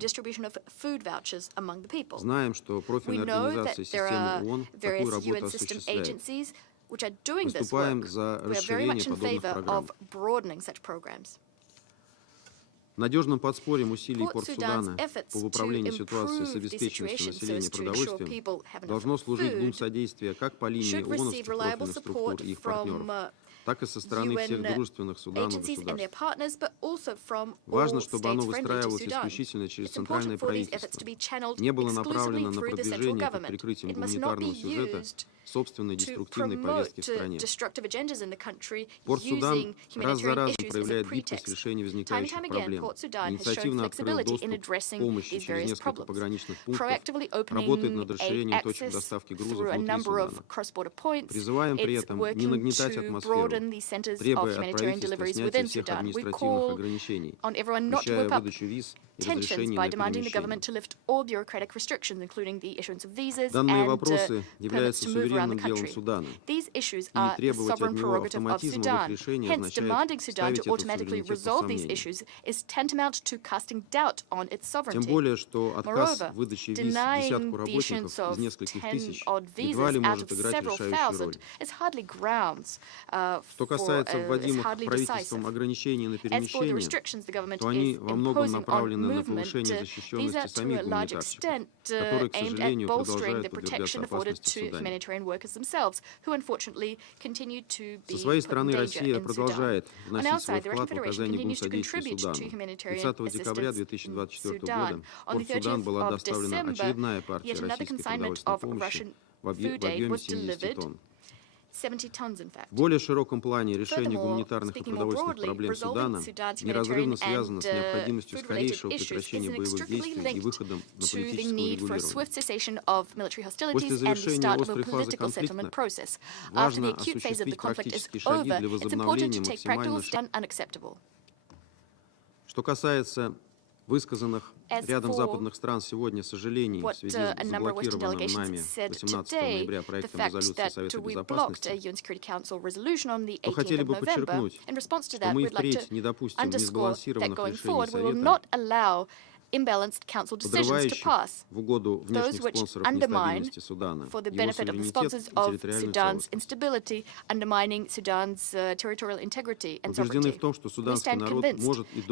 Знаем, что профильная организация системы ООН такую работу осуществляет. Выступаем за расширение подобных программ. Надежным подспорьем усилий Порт-Судана по выправлению ситуации с обеспеченностью населения продовольствием должно служить бум содействия как по линии ООНовских профильных структур и их партнеров, так и со стороны всех дружественных Судану государств. Важно, чтобы оно выстраивалось исключительно через центральное правительство, не было направлено на продвижение под прикрытием гуманитарного сюжета собственной деструктивной повестки в стране. Порт-Судан раз за разом проявляет гибкость в решении возникающих проблем. Инициативно открыл доступ к помощи через несколько пограничных пунктов, работает над расширением точек доставки грузов внутри Судана. Призываем при этом не нагнетать атмосферу, требуя от правительства снятия всех административных ограничений, включая выдачу виз и разрешений на перемещение. Данные вопросы являются суверенным делом Судана, и требовать от него автоматизма в их решении означает ставить эту суверенитет под сомнение. Тем более, что отказ в выдаче виз десятку работников из нескольких тысяч едва ли может играть решающую роль. Что касается вводимых правительством ограничений на перемещение, то они во многом направлены на повышение защищенности самих гуманитарщиков, которые, к сожалению, продолжают подвергаться опасности в Судане. Со своей стороны, Россия продолжает вносить свой вклад в оказание гумсодействия Судану. 30 декабря 2024 года в Порт-Судан была доставлена очередная партия российской продовольственной помощи в объеме 70 тонн. В более широком плане решение гуманитарных и продовольственных проблем Судана неразрывно связано с необходимостью скорейшего прекращения боевых действий и выходом на политическое урегулирование. После завершения острой фазы конфликта важно осуществить практические шаги для возобновления максимально. Что касается высказанных рядом западных стран сегодня сожалений в связи с заблокированным нами 18 ноября проектом резолюции Совета Безопасности, то хотели бы подчеркнуть, что мы впредь не допустим несбалансированных решений Совета imbalanced council decisions to pass, those which undermine, for the benefit of the sponsors of Sudan's instability, undermining Sudan's territorial integrity and sovereignty. We stand convinced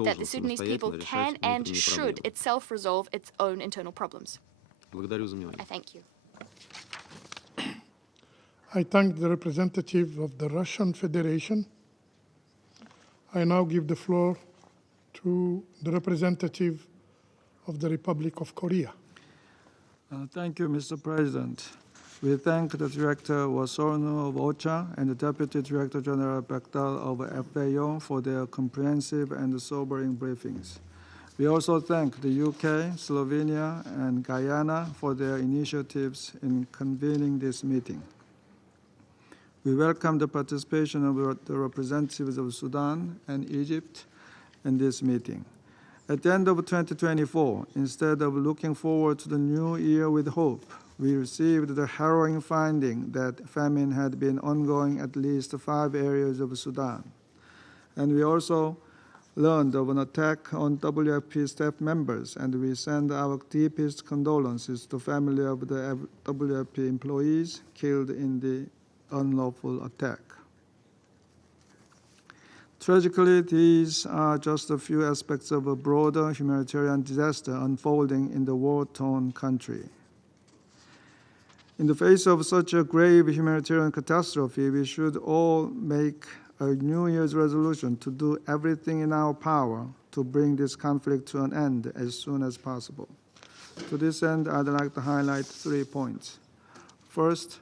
that the Sudanese people can and should itself resolve its own internal problems. I thank you. I thank the representative of the Russian Federation. I now give the floor to the representative of the Republic of Korea. Thank you, Mr. President. We thank the Director Wasorno of OCHA and the Deputy Director General Bekdal of FAO for their comprehensive and sobering briefings. We also thank the UK, Slovenia, and Guyana for their initiatives in convening this meeting. We welcome the participation of the representatives of Sudan and Egypt in this meeting. At the end of 2024, instead of looking forward to the new year with hope, we received the harrowing finding that famine had been ongoing at least 5 areas of Sudan. And we also learned of an attack on WFP staff members, and we send our deepest condolences to the family of the WFP employees killed in the unlawful attack. Tragically, these are just a few aspects of a broader humanitarian disaster unfolding in the war-torn country. In the face of such a grave humanitarian catastrophe, we should all make a New Year's resolution to do everything in our power to bring this conflict to an end as soon as possible. To this end, I'd like to highlight 3 points. First,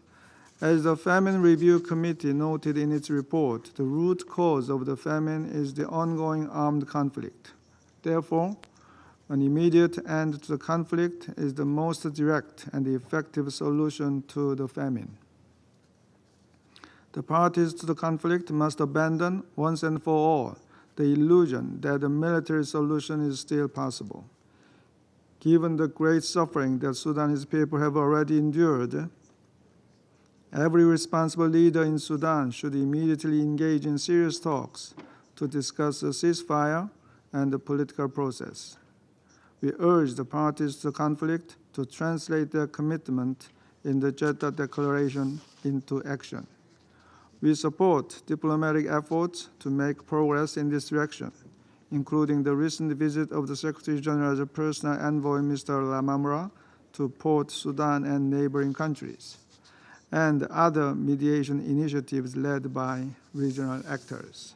as the Famine Review Committee noted in its report, the root cause of the famine is the ongoing armed conflict. Therefore, an immediate end to the conflict is the most direct and effective solution to the famine. The parties to the conflict must abandon, once and for all, the illusion that a military solution is still possible. Given the great suffering that Sudanese people have already endured, every responsible leader in Sudan should immediately engage in serious talks to discuss a ceasefire and the political process. We urge the parties to the conflict to translate their commitment in the Jeddah Declaration into action. We support diplomatic efforts to make progress in this direction, including the recent visit of the Secretary General's personal envoy, Mr. Lamamra, to Port Sudan and neighboring countries, and other mediation initiatives led by regional actors.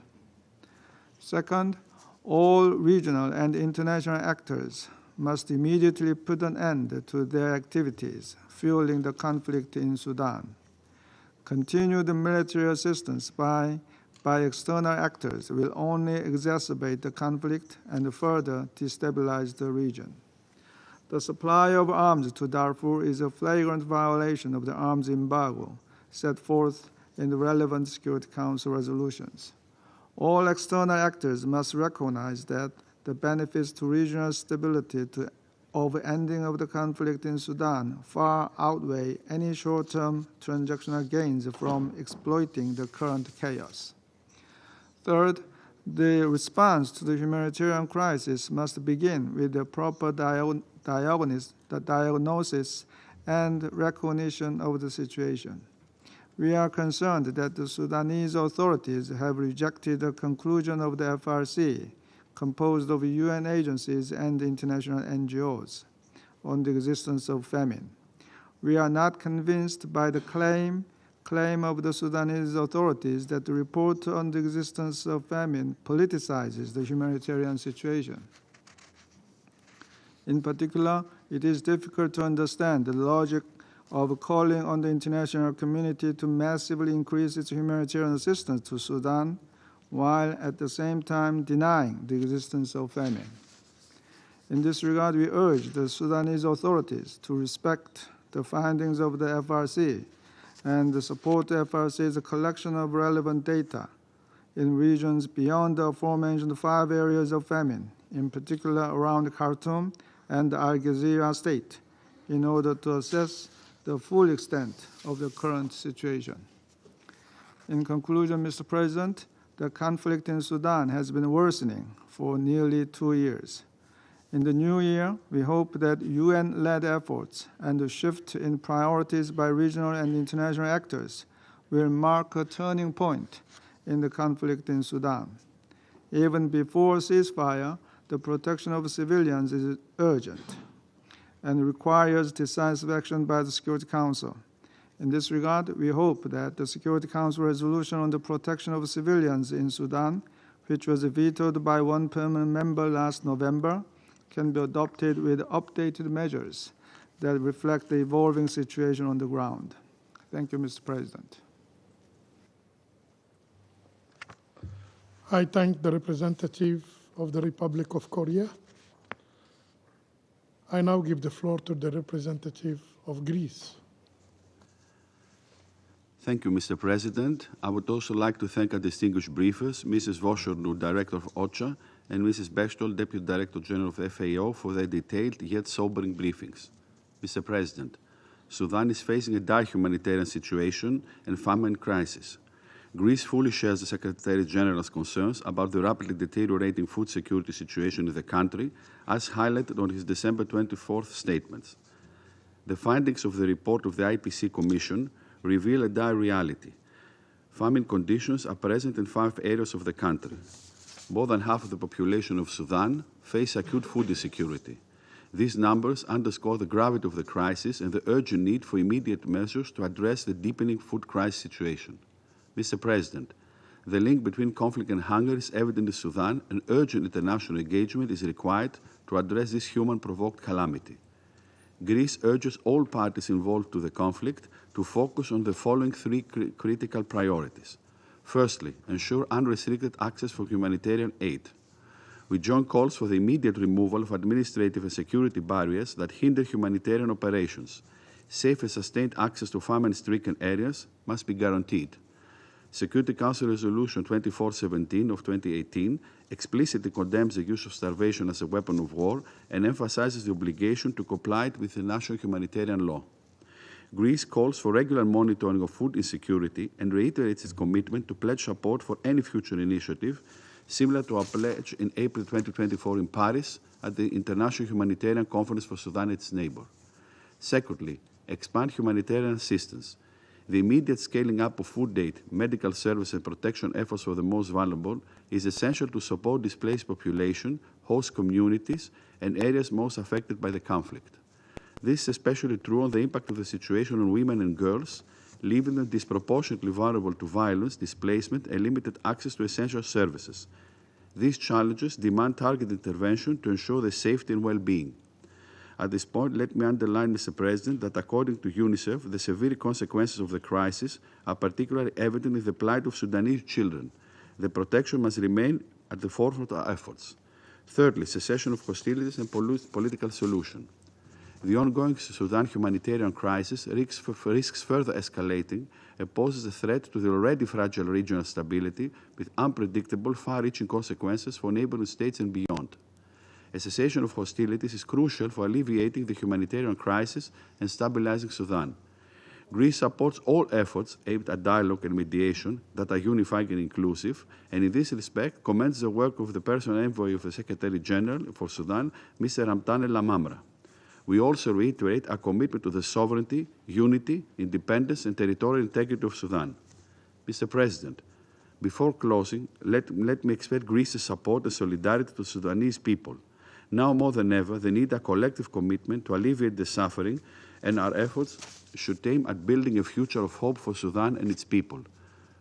Second, all regional and international actors must immediately put an end to their activities fueling the conflict in Sudan. Continued military assistance by external actors will only exacerbate the conflict and further destabilize the region. The supply of arms to Darfur is a flagrant violation of the arms embargo set forth in the relevant Security Council resolutions. All external actors must recognize that the benefits to regional stability of ending of the conflict in Sudan far outweigh any short-term transactional gains from exploiting the current chaos. Third, the response to the humanitarian crisis must begin with the proper diagnosis and recognition of the situation. We are concerned that the Sudanese authorities have rejected the conclusion of the FRC, composed of UN agencies and international NGOs, on the existence of famine. We are not convinced by the claim of the Sudanese authorities that the report on the existence of famine politicizes the humanitarian situation. In particular, it is difficult to understand the logic of calling on the international community to massively increase its humanitarian assistance to Sudan, while at the same time denying the existence of famine. In this regard, we urge the Sudanese authorities to respect the findings of the FRC and support the FRC's collection of relevant data in regions beyond the aforementioned 5 areas of famine, in particular around Khartoum and the Al-Ghazira state, in order to assess the full extent of the current situation. In conclusion, Mr. President, the conflict in Sudan has been worsening for nearly 2 years. In the new year, we hope that UN-led efforts and the shift in priorities by regional and international actors will mark a turning point in the conflict in Sudan. Even before ceasefire, the protection of civilians is urgent and requires decisive action by the Security Council. In this regard, we hope that the Security Council resolution on the protection of civilians in Sudan, which was vetoed by one permanent member last November, can be adopted with updated measures that reflect the evolving situation on the ground. Thank you, Mr. President. I thank the representative of the Republic of Korea. I now give the floor to the representative of Greece. Thank you, Mr. President. I would also like to thank our distinguished briefers, Mrs. Voshornou, Director of OCHA, and Mrs. Bechtold, Deputy Director General of FAO, for their detailed yet sobering briefings. Mr. President, Sudan is facing a dire humanitarian situation and famine crisis. Greece fully shares the Secretary General's concerns about the rapidly deteriorating food security situation in the country, as highlighted on his December 24th statements. The findings of the report of the IPC Commission reveal a dire reality. Famine conditions are present in 5 areas of the country. More than half of the population of Sudan face acute food insecurity. These numbers underscore the gravity of the crisis and the urgent need for immediate measures to address the deepening food crisis situation. Mr. President, the link between conflict and hunger is evident in Sudan, and urgent international engagement is required to address this human-provoked calamity. Greece urges all parties involved to the conflict to focus on the following 3 critical priorities. Firstly, ensure unrestricted access for humanitarian aid. We join calls for the immediate removal of administrative and security barriers that hinder humanitarian operations. Safe and sustained access to famine-stricken areas must be guaranteed. Security Council Resolution 2417 of 2018 explicitly condemns the use of starvation as a weapon of war and emphasizes the obligation to comply with the national humanitarian law. Greece calls for regular monitoring of food insecurity and reiterates its commitment to pledge support for any future initiative, similar to our pledge in April 2024 in Paris at the International Humanitarian Conference for Sudan and its neighbor. Secondly, expand humanitarian assistance. The immediate scaling up of food aid, medical service and protection efforts for the most vulnerable is essential to support displaced population, host communities, and areas most affected by the conflict. This is especially true on the impact of the situation on women and girls, leaving them disproportionately vulnerable to violence, displacement, and limited access to essential services. These challenges demand targeted intervention to ensure their safety and well-being. At this point, let me underline, Mr. President, that according to UNICEF, the severe consequences of the crisis are particularly evident in the plight of Sudanese children. The protection must remain at the forefront of our efforts. Thirdly, cessation of hostilities and political solution. The ongoing Sudan humanitarian crisis risks further escalating and poses a threat to the already fragile regional stability with unpredictable, far-reaching consequences for neighboring states and beyond. A cessation of hostilities is crucial for alleviating the humanitarian crisis and stabilizing Sudan. Greece supports all efforts aimed at dialogue and mediation that are unifying and inclusive, and in this respect commends the work of the personal envoy of the Secretary General for Sudan, Mr. Ramtane Lamamra. We also reiterate our commitment to the sovereignty, unity, independence, and territorial integrity of Sudan. Mr. President, before closing, let me express Greece's support and solidarity to the Sudanese people. Now more than ever, they need a collective commitment to alleviate the suffering, and our efforts should aim at building a future of hope for Sudan and its people.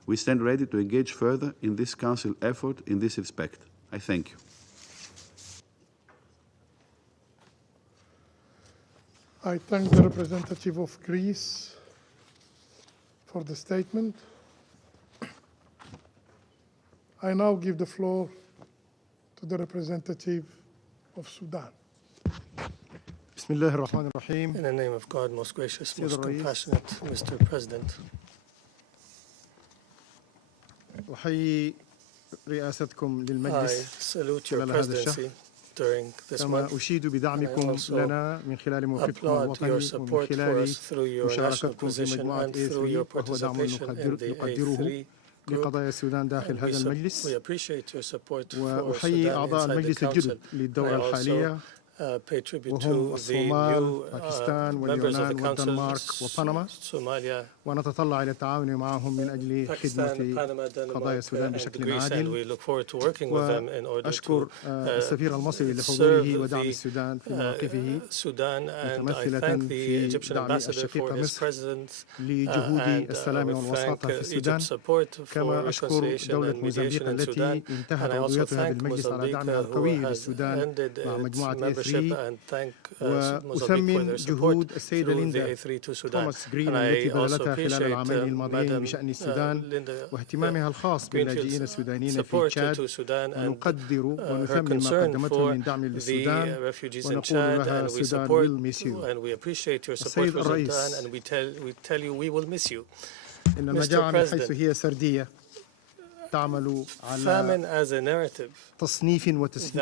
We stand ready to engage further in this Council effort in this respect. I thank you. I thank the representative of Greece for the statement. I now give the floor to the representative of Sudan. In the name of God, most gracious, most compassionate, Mr. President. أحيي رئاستكم للمجلس I salute your presidency during this month. أشيد بدعمكم لنا من خلال موقفكم الوطني ومن خلال مشاركتكم في مجموعة A3 وهو دعم نقدره لقضايا السودان داخل هذا المجلس. وأحيي أعضاء المجلس الجدد للدورة الحالية pay tribute وهم to the الصومال، new باكستان members of the واليونان Council, والدنمارك وبنما، Somalia, ونتطلع إلى التعاون معهم من أجل Pakistan, خدمة Panama, قضايا Denmark, السودان and بشكل Greece, and عادل. we look forward to working with them in order وأشكر to السفير المصري serve لحضوره ودعم the السودان في مواقفه، Sudan, and I متمثلة thank the في Egyptian دعم ambassador الشقيقة for his مصر presence, لجهود and السلام we والوساطة thank في السودان. Egypt's support for كما أشكر reconciliation دولة and mediation موزمبيق in Sudan, التي انتهت and I also عضويتها thank بالمجلس على Mozambique دعمها who القوي has للسودان ended مع its مجموعة membership, A3. and thank Mozambique for وأثمن their support جهود السيدة through the ليندا A3 to Sudan. توماس جرين And التي I also بذلتها خلال appreciate العامين الماضيين Madam بشأن السودان Linda واهتمامها الخاص باللاجئين السودانيين في support تشاد. to Sudan, and ونقدر her ونثمن ما concern قدمته for من دعم the للسودان refugees in ونقول Chad, لها and we السودان support will miss you. and we appreciate your support السيد for الرئيس، Sudan, and we tell you we will miss you. إن Mr. المجاعة من حيث President, هي سردية تعمل على famine as a narrative تصنيف that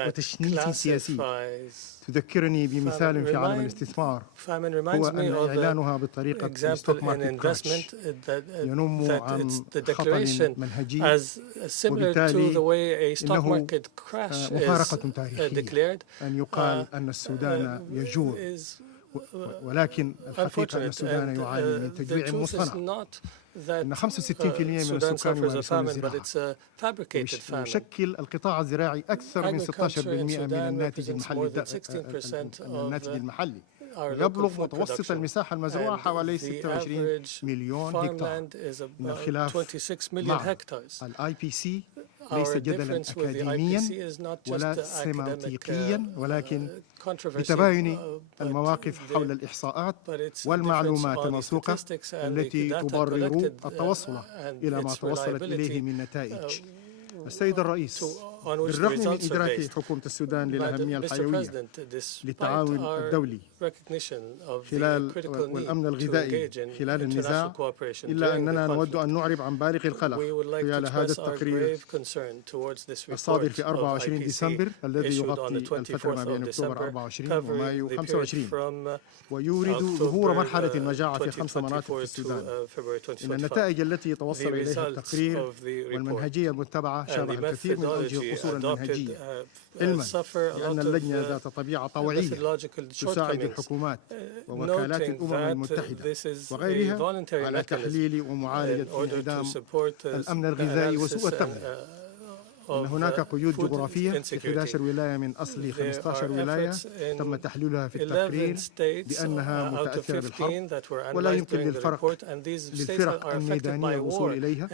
وتشنيف سياسي. classifies. تذكرني بمثال في عالم الاستثمار، هو أن إعلانها بطريقة ستوك ماركت كراش ينم عن خطر منهجي، وبالتالي إنه مفارقة تاريخية أن يقال أن السودان يجوع، ولكن الحقيقة أن السودان يعاني من تجويع مصطنع. أن 65% من السكان يمارسون الزراعة، ويشكل القطاع الزراعي أكثر من 16% من الناتج المحلي، ويبلغ متوسط المساحة المزروعة حوالي 26 مليون هكتار. إن الخلاف مع الIPC ليس جدلا أكاديميا ولا سيمانتيقيا، ولكن بتباين المواقف حول الإحصاءات والمعلومات الموثوقة التي تبرر التوصل إلى ما توصلت إليه من نتائج. السيد الرئيس، بالرغم من إدراك حكومة السودان للأهمية الحيوية للتعاون الدولي والأمن الغذائي خلال النزاع، إلا أننا نود أن نعرب عن بالغ القلق حيال هذا التقرير الصادر في 24 ديسمبر الذي يغطي الفترة ما بين أكتوبر 24 ومايو 25، ويورد ظهور مرحلة المجاعة في 5 مناطق في السودان. إن النتائج التي توصل إليها التقرير والمنهجية المتبعة شابه الكثير من أوجه القصور المنهجية، علما بأن اللجنة ذات طبيعة طوعية تساعد الحكومات ووكالات الأمم المتحدة وغيرها على تحليل ومعالجة انعدام الأمن الغذائي وسوء التغذية. إن هناك قيود جغرافية في 11 ولاية من أصل 15 ولاية تم تحليلها في التقرير بأنها متأثرة بالحرب، ولا يمكن للفرق الميدانية الوصول إليها،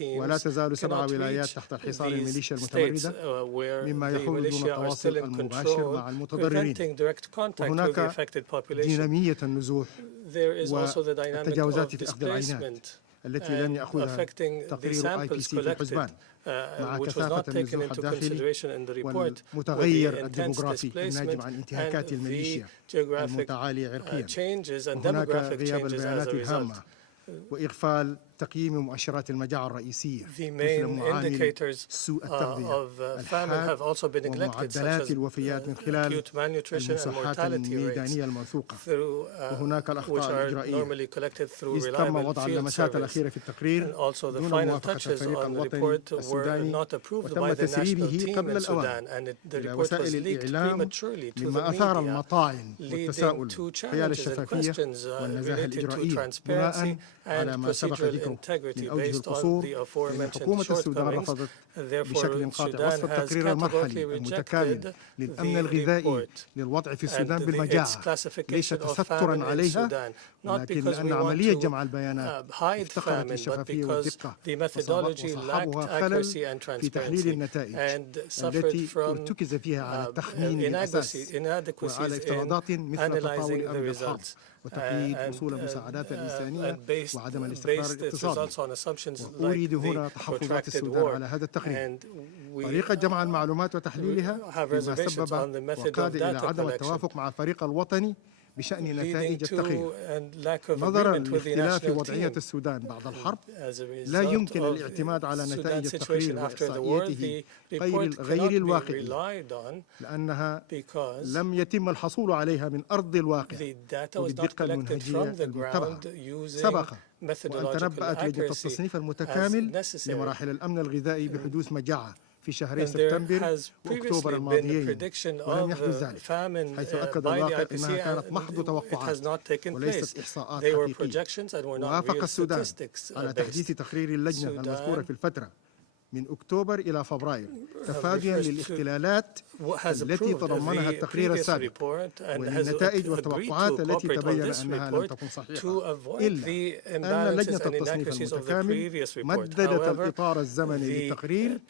ولا تزال 7 ولايات تحت الحصار الميليشيا المتمردة، مما يحول دون التواصل المباشر مع المتضررين. وهناك دينامية النزوح والتجاوزات في أخذ العينات التي لم يأخذها تقرير IPC في الحسبان، مع كثافة النزوح الداخلي والمتغير الديموغرافي الناجم عن انتهاكات الميليشيا المتعالية عرقيا. وهناك غياب البيانات الهامة وإغفال تقييم مؤشرات المجاعة الرئيسية مثل معامل سوء التغذية الحاد ومعدلات الوفيات من خلال المصحات الميدانية الموثوقة. وهناك الأخطاء الإجرائية، إذ تم وضع اللمسات الأخيرة في التقرير دون موافقة الفريق الوطني السوداني، وتم تسريبه قبل الأوان إلى وسائل الإعلام، مما أثار المطاعن والتساؤل حيال الشفافية والنزاهة الإجرائية، بناء على ما سبق ذكره من أوجه القصور. لأن حكومة السودان رفضت بشكل قاطع وصف التقرير المرحلي المتكامل للأمن الغذائي للوضع في السودان بالمجاعة، ليس تسترا عليها، ولكن لأن عملية جمع البيانات افتقدت للشفافية والدقة، وصاحبها خلل في تحليل النتائج التي ارتكز فيها على التخمين بالأساس وعلى افتراضات مثل تطاول أمن الحرب وتقييد وصول المساعدات الإنسانية وعدم الاستقرار الاقتصادي. وأريد هنا تحفظات السودان على هذا التقرير. طريقة جمع المعلومات وتحليلها مما سبب وقاد إلى عدم التوافق مع الفريق الوطني بشأن نتائج التقرير. نظرا لاختلاف وضعية السودان بعد الحرب، لا يمكن الاعتماد على نتائج التقرير وإحصائياته غير الواقعية، لأنها لم يتم الحصول عليها من أرض الواقع وبالدقة المنهجية المتبعة. سبق وأن تنبأت لجنة التصنيف المتكامل لمراحل الأمن الغذائي بحدوث مجاعة في شهري سبتمبر وأكتوبر الماضيين، ولم يحدث ذلك، حيث أكد الواقع أنها كانت محض توقعات وليست إحصاءات حقيقية. وافق السودان على تحديث تقرير اللجنة المذكورة في الفترة من أكتوبر إلى فبراير تفاديا للاختلالات التي تضمنها التقرير السابق وللنتائج والتوقعات التي تبين أنها لم تكن صحيحة، إلا أن لجنة التصنيف المتكامل مددت الإطار الزمني للتقرير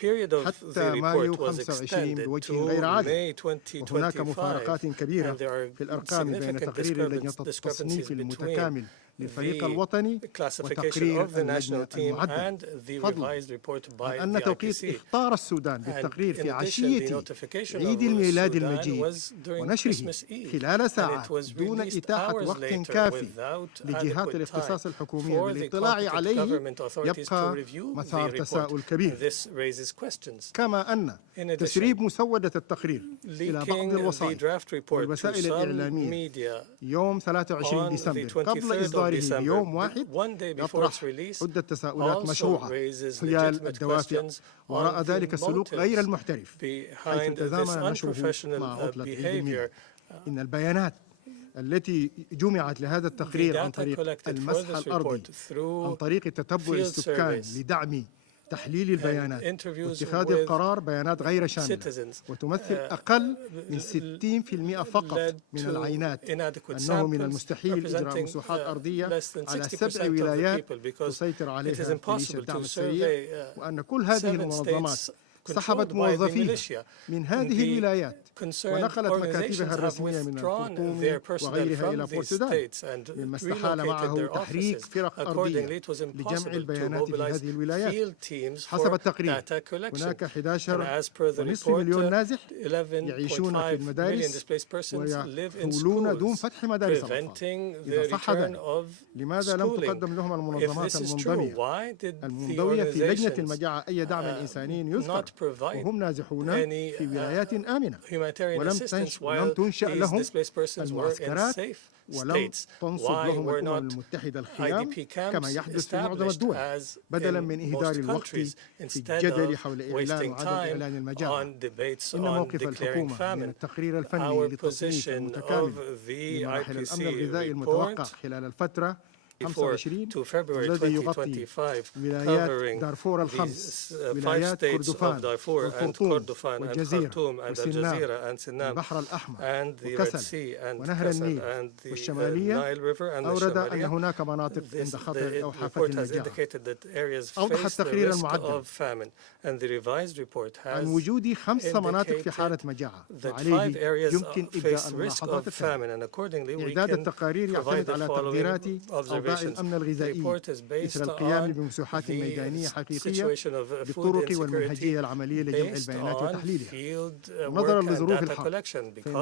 حتى مايو 25 بوجه غير عادل. وهناك مفارقات كبيرة في الأرقام بين تقرير لجنة التصنيف المتكامل للفريق الوطني وتقرير اللجنة المعدل، فضلا أن توقيت إخطار السودان بالتقرير في عشية عيد الميلاد المجيد ونشره خلال ساعات دون إتاحة وقت كافي لجهات الاختصاص الحكومية بالاطلاع عليه يبقى مثار تساؤل كبير. كما أن تسريب مسودة التقرير إلى بعض الوسائط والوسائل الإعلامية يوم 23 ديسمبر قبل إصداره بيوم واحد يطرح عدة تساؤلات مشروعة حيال الدوافع وراء ذلك السلوك غير المحترف، حيث تزامن نشره مع عطلة عيد الميلاد. إن البيانات التي جمعت لهذا التقرير عن طريق المسح الأرضي، عن طريق تتبع السكان لدعم تحليل البيانات واتخاذ القرار، بيانات غير شاملة وتمثل أقل من 60% فقط من العينات، أنه من المستحيل إجراء مسوحات أرضية على 7 ولايات تسيطر عليها بوليس الدعم السريع، وأن كل هذه المنظمات سحبت موظفيها من هذه الولايات ونقلت مكاتبها الرسمية من الخرطوم وغيرها إلى بورسودان، مما استحال معه تحريك فرق أرضية لجمع البيانات في هذه الولايات. حسب التقرير هناك 11.5 مليون نازح يعيشون في المدارس ويحولون دون فتح مدارس الأطفال. إذا صح ذلك، لماذا لم تقدم لهم المنظمات المنضوية في لجنة المجاعة أي دعم إنساني يذكر وهم نازحون في ولايات آمنة؟ ولم تنشأ لهم المعسكرات ولم تنصب لهم الأمم المتحدة الخيام كما يحدث في معظم الدول، بدلا من إهدار الوقت في الجدل حول إعلان وعدم إعلان المجاعة. إن موقف الحكومة من التقرير الفني للتصنيف المتكامل لمراحل الأمن الغذائي المتوقع خلال الفترة 25 والذي يغطي ولايات دارفور الخمس، ولايات كردفان والخرطوم والجزيرة وسيناء والبحر الأحمر وكسل ونهر النيل والشمالية، أورد أن هناك مناطق عند خطر أو حافة المجاعة. أوضح التقرير المعدل عن وجود 5 مناطق في حالة مجاعة، وعليه يمكن إبداء الملاحظات التالية. إعداد التقارير يعتمد على تقديرات أوضاع الأمن الغذائي إثر القيام بمسوحات ميدانية حقيقية بالطرق والمنهجية العملية لجمع البيانات وتحليلها. ونظرا لظروف الحرب فإن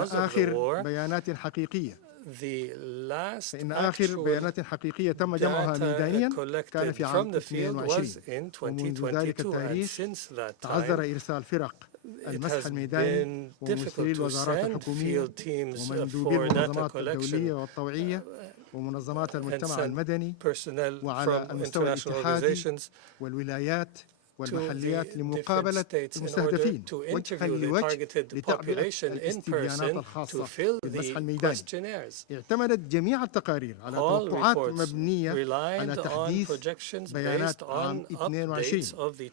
آخر بيانات حقيقية تم جمعها ميدانيا كان في عام 22، ومنذ ذلك التاريخ تعذر إرسال فرق المسح الميداني وممثلي الوزارات الحكومية ومندوبي المنظمات الدولية والطوعية ومنظمات المجتمع المدني وعلى المستوى الاتحادي والولايات والمحليات لمقابلة المستهدفين وجها لوجه لتعبئة الاستبيانات الخاصة بالمسح الميداني. اعتمدت جميع التقارير على توقعات مبنية على تحديث بيانات عام 22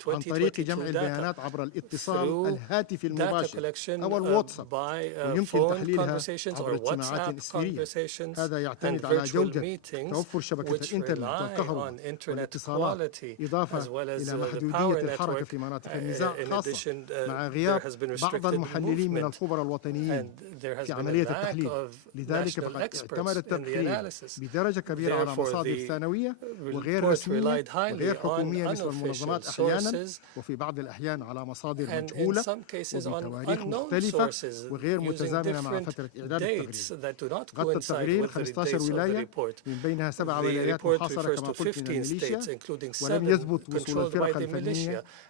عن طريق جمع البيانات عبر الاتصال الهاتفي المباشر أو الواتساب، ويمكن تحليلها عبر اجتماعات سرية. هذا يعتمد على جودة توفر شبكة الإنترنت والكهرباء والاتصالات، إضافة إلى محدودية الحركة في مناطق النزاع، خاصة مع غياب بعض المحللين من الخبراء الوطنيين في عملية التحليل. لذلك فقد اعتمد التقرير بدرجة كبيرة على مصادر ثانوية وغير رسمية وغير حكومية مثل المنظمات أحيانا، وفي بعض الأحيان على مصادر مجهولة وبتواريخ مختلفة وغير متزامنة مع فترة إعداد التقرير. غطى التقرير 15 ولاية من بينها 7 ولايات محاصرة كما قلت من الميليشيا، ولم يثبت وصول الفرق الفنية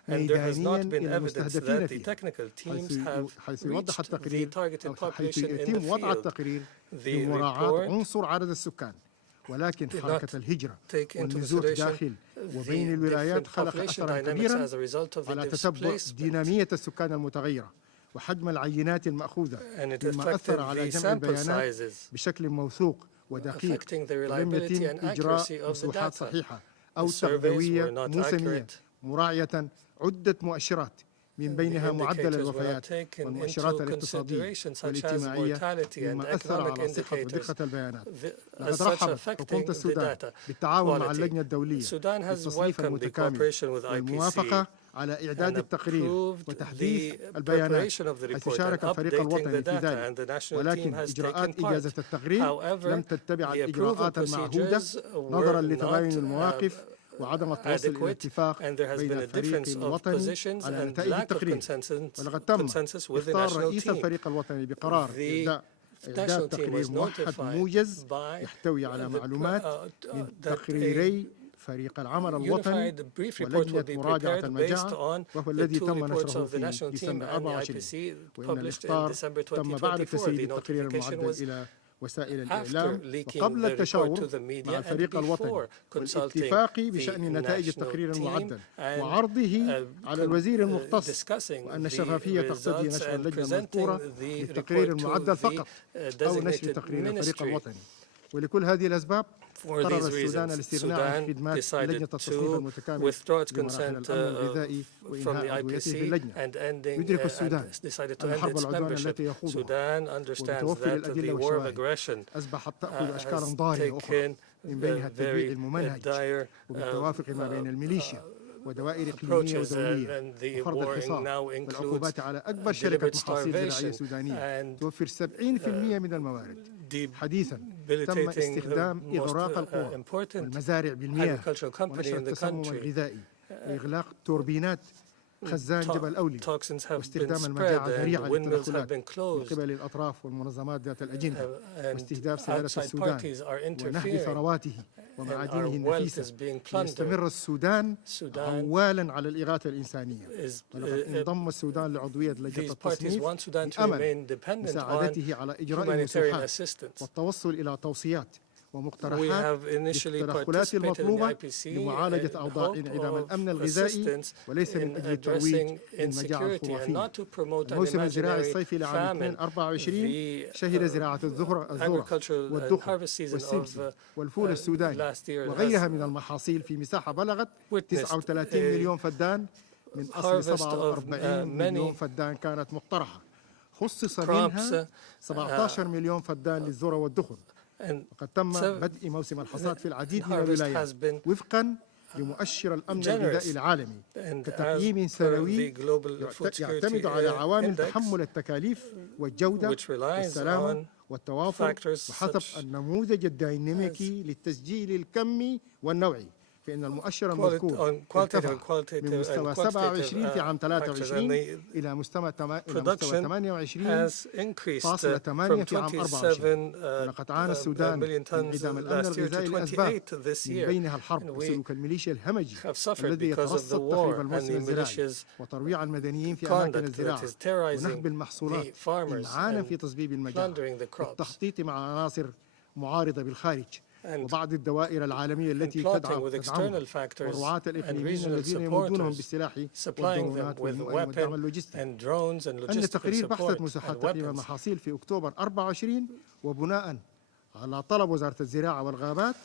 ميدانيا إلى المستهدفين فيها، حيث يوضح التقرير أو حيث يتم وضع التقرير بمراعاة عنصر عدد السكان ولكن حركة الهجرة والنزوح داخل وبين الولايات خلق أثراً كبيراً على تتبع دينامية السكان المتغيرة وحجم العينات المأخوذة، مما أثر على جمع البيانات بشكل موثوق ودقيق، ولم يتم إجراء مسوحات صحيحة أو تغذوية موسمية مراعية عدة مؤشرات من بينها معدل الوفيات والمؤشرات الاقتصادية والاجتماعية، مما أثر على صحة ودقة البيانات. لقد رحبت حكومة السودان بالتعاون مع اللجنة الدولية للتصنيف المتكامل والموافقة على إعداد التقرير وتحديث البيانات، حيث شارك الفريق الوطني في ذلك، ولكن إجراءات إجازة التقرير لم تتبع الإجراءات المعهودة نظرا لتباين المواقف وعدم التوصل إلى اتفاق بين الفريق الوطني على نتائج التقرير. ولقد تم اختار رئيس الفريق الوطني بقرار إعداد تقرير موحد موجز يحتوي على معلومات من تقريري فريق العمل الوطني ولجنة مراجعة المجاعة، وهو الذي تم نشره في ديسمبر 24، وإن الإخطار تم بعد تسريب التقرير المعدل إلى وسائل الإعلام وقبل التشاور مع الفريق الوطني والاتفاق بشأن نتائج التقرير المعدل وعرضه على الوزير المختص، وأن الشفافية تقتضي نشر اللجنة المذكورة للتقرير المعدل فقط أو نشر تقرير الفريق الوطني. ولكل هذه الأسباب قرر السودان الاستغناء عن خدمات لجنة التصنيف المتكامل لمراحل الأمن الغذائي وإنهاء عضويته في اللجنة. يدرك السودان أن الحرب العدوان التي يخوضها وبتوفر الأدلة والشواهد أصبحت تأخذ أشكالا ضارية أخرى، من بينها التدوير الممنهج وبالتوافق ما بين الميليشيا ودوائر إقليمية ودولية وفرض الحصار والعقوبات على أكبر شركة محاصيل زراعية سودانية توفر 70% من الموارد. حديثا تم استخدام إغراق القرى والمزارع بالمياه ونشر التسمم الغذائي وإغلاق توربينات خزان جبل أولي واستخدام المجاعة ذريعة للتدخلات من قبل الأطراف والمنظمات ذات الأجندة واستهداف سيادة السودان ونهب ثرواته ومعادنه النفيسة، ليستمر السودان عوالا على الإغاثة الإنسانية. ولقد انضم السودان لعضوية لجنة التصنيف بأمل مساعدته على إجراء المسوحات والتوصل إلى توصيات ومقترحات للتدخلات المطلوبة لمعالجة أوضاع انعدام الأمن الغذائي، وليس من أجل الترويج للمجاعة الخرافية. الموسم الزراعي الصيفي لعام 2024 شهد زراعة الذرة والدخن والسمسم والفول السوداني وغيرها من المحاصيل في مساحة بلغت 39 مليون فدان من أصل 47 مليون فدان كانت مقترحة، خصص منها 17 مليون فدان للذرة والدخن. وقد تم بدء موسم الحصاد في العديد من الولايات وفقا لمؤشر الأمن الغذائي العالمي كتقييم سنوي يعتمد على عوامل تحمل التكاليف والجودة والسلامة والتوافر وحسب النموذج الديناميكي للتسجيل الكمي والنوعي، فإن المؤشر المذكور ارتفع من مستوى 27 في عام 23 إلى مستوى 28.8 في عام 24. ولقد عانى السودان من انعدام الأمن الغذائي لأسباب من بينها الحرب وسلوك الميليشيا الهمجي الذي يترصد تخريب الموسم الزراعي وترويع المدنيين في أماكن الزراعة ونهب المحصولات، إمعانا في تصبيب المجاعة والتخطيط مع عناصر معارضة بالخارج وبعض الدوائر العالمية التي تدعمهم والرعاة الإقليميين الذين يمدونهم بالسلاح والدرونات والدعم اللوجستي. أن تقرير بحث مساحات تقييم المحاصيل في أكتوبر 24 وبناء على طلب وزارة الزراعة والغابات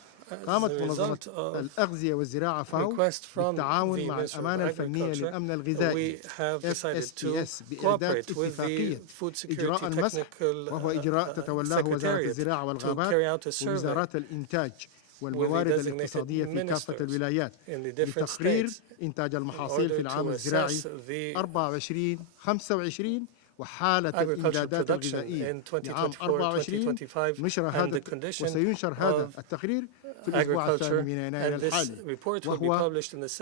قامت منظمة الأغذية والزراعة فاو بالتعاون مع الأمانة الفنية للأمن الغذائي FSPS بإعداد اتفاقية إجراء المسح، وهو إجراء تتولاه وزارة الزراعة والغابات ووزارات الإنتاج والموارد الاقتصادية في كافة الولايات لتقرير إنتاج المحاصيل في العام الزراعي 24-25 وحالة الإمدادات الغذائية لعام 24. نشر هذا وسينشر هذا التقرير في الأسبوع الثاني من يناير الحالي، وهو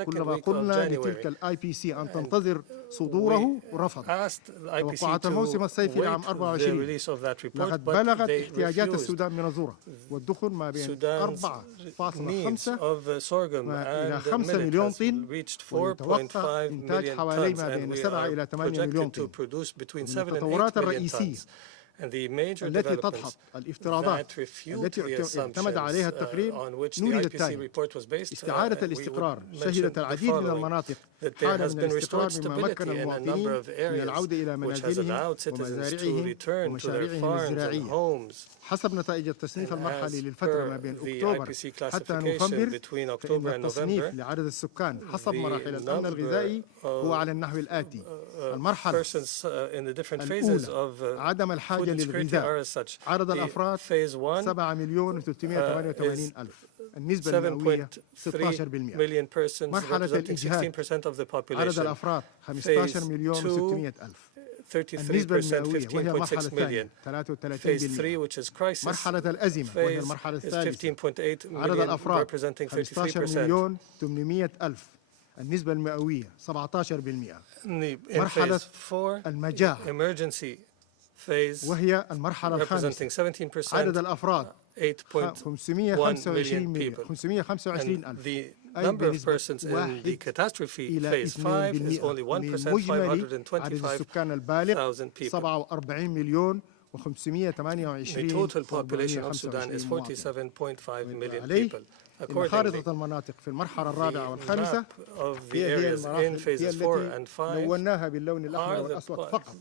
كلما قلنا لتلك الIPC أن تنتظر صدوره ورفض. توقعات الموسم الصيفي لعام 24 لقد بلغت احتياجات السودان من الذرة والدخن ما بين 4.5 إلى 5 مليون طن، ويتوقع إنتاج حوالي ما بين 7 إلى 8 مليون طن. من التطورات الرئيسية التي تدحض الافتراضات التي اعتمد عليها التقرير نورد التالي: استعادة الاستقرار. شهدت العديد من المناطق حالة من الاستقرار مما مكن المواطنين من العودة إلى منازلهم ومزارعهم ومشاريعهم الزراعية. حسب نتائج التصنيف المرحلي للفترة ما بين أكتوبر حتى نوفمبر، فإن التصنيف لعدد السكان حسب مراحل الأمن الغذائي هو على النحو الآتي: المرحلة الأولى عدم الحاجة للغذاء، عدد الأفراد 7,388,000، النسبة المئوية 16%. مرحلة الإجهاد عدد الأفراد 15,600,000، النسبة المئوية وهي المرحلة الثانية 33%. مرحلة الأزمة وهي المرحلة الثالثة عدد الأفراد 15,800,000، النسبة المئوية 17%. مرحلة المجاعة وهي المرحلة الخامسة عدد الأفراد 525,000، The number of persons in the catastrophe phase 5 is only 1%, عدد السكان البالغ 47,528,000. The total population of Sudan is 47.5 million people. إن خارطة المناطق في المرحلة الرابعة والخامسة هي التي لوناها باللون الأحمر والأسود فقط،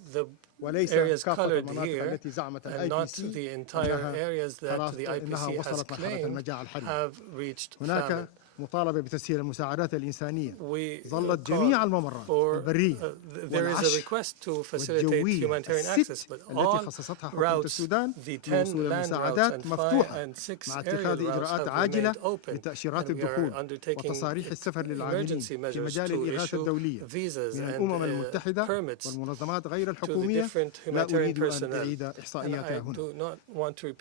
وليس كافة المناطق التي زعمت الIPC أنها وصلت مرحلة المجاعة الحرجة. هناك مطالبة بتسهيل المساعدات الإنسانية. ظلت جميع الممرات البرية والعشر والجوية الست التي خصصتها حكومة السودان لوصول المساعدات مفتوحة، مع اتخاذ إجراءات عاجلة لتأشيرات الدخول وتصاريح السفر للعاملين في مجال الإغاثة الدولية من الأمم المتحدة والمنظمات غير الحكومية. لا أريد أن أعيد إحصائياتها هنا.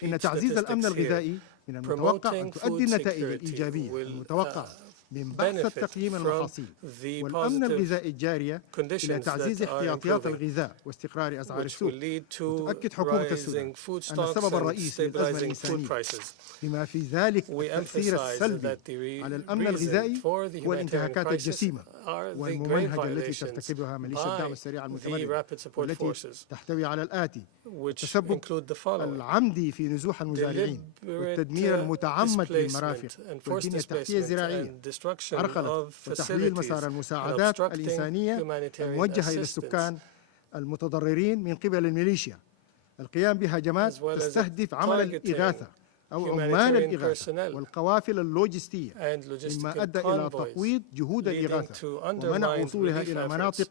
إن تعزيز الأمن الغذائي من المتوقع أن تؤدي النتائج الإيجابية المتوقعة من بحث التقييم المحاصيل والأمن الغذائي الجارية إلى تعزيز احتياطيات الغذاء واستقرار أسعار السوق. وتؤكد حكومة السودان أن السبب الرئيسي للأزمة الإنسانية بما في ذلك التأثير السلبي على الأمن الغذائي هو الانتهاكات الجسيمة والممنهجة التي ترتكبها ميليشيا الدعم السريع المتمرد، والتي تحتوي على الآتي: التسبب العمدي في نزوح المزارعين، والتدمير المتعمد للمرافق والبنية التحتية الزراعية، عرقلة وتحويل مسار المساعدات الإنسانية الموجهة إلى السكان المتضررين من قبل الميليشيا، القيام بهجمات تستهدف عمل الإغاثة أو عمال الإغاثة والقوافل اللوجستية، مما أدى إلى تقويض جهود الإغاثة ومنع وصولها إلى مناطق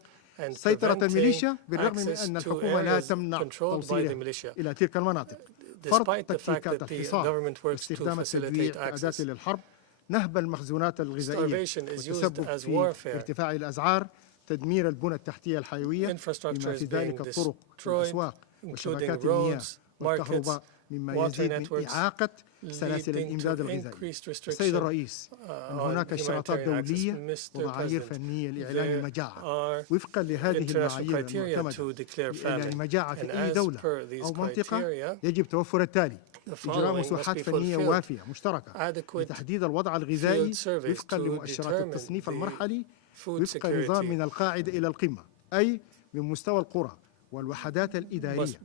سيطرة الميليشيا، بالرغم من أن الحكومة لا تمنع توصيلها إلى تلك المناطق. فرض تكتيكات الحصار واستخدام التجويع كأداة للحرب، نهب المخزونات الغذائية والتسبب في ارتفاع الأسعار، تدمير البنى التحتية الحيوية بما في ذلك الطرق والأسواق وشبكات المياه والكهرباء، مما يزيد من إعاقة سلاسل الإمداد الغذائي. السيد الرئيس، أن هناك اشتراطات دولية ومعايير فنية لإعلان المجاعة. وفقا لهذه المعايير المعتمدة لإعلان المجاعة في أي دولة أو منطقة، يجب توفر التالي: إجراء مسوحات فنية وافية مشتركة لتحديد الوضع الغذائي وفقا لمؤشرات التصنيف المرحلي، وفق نظام من القاعدة إلى القمة، أي من مستوى القرى والوحدات الإدارية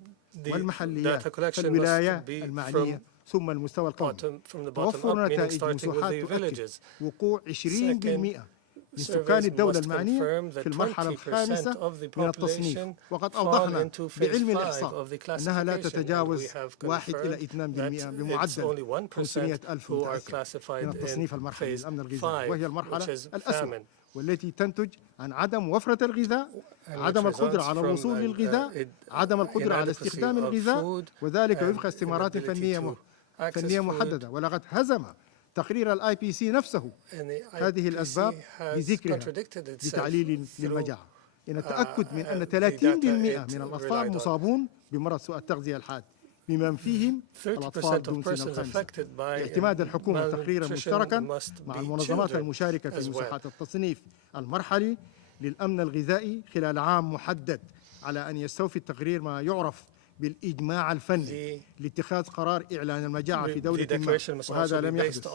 والمحليات في الولاية المعنية، ثم المستوى القومي. توفر نتائج مسوحات تؤكد وقوع 20% من سكان الدولة المعنية في المرحلة الخامسة من التصنيف، وقد أوضحنا بعلم الإحصاء أنها لا تتجاوز 1 إلى 2% بمعدل 500,000 متأثر من التصنيف المرحلي للأمن الغذائي، وهي المرحلة الأسوأ، والتي تنتج عن عدم وفرة الغذاء، عدم القدرة على الوصول للغذاء، عدم القدرة على استخدام الغذاء، وذلك وفق استمارات فنية محددة. ولقد هزم تقرير الIPC نفسه هذه الأسباب بذكرها بتعليل للمجاعة. إن التأكد من أن 30% من الأطفال مصابون بمرض سوء التغذية الحاد، بمن فيهم الأطفال دون سن الخامسة. اعتماد الحكومة تقريرا مشتركا مع المنظمات المشاركة في مساحات التصنيف المرحلي للأمن الغذائي خلال عام محدد، على أن يستوفي التقرير ما يعرف بالإجماع الفني لاتخاذ قرار إعلان المجاعة في دولة ما، وهذا لم يحدث.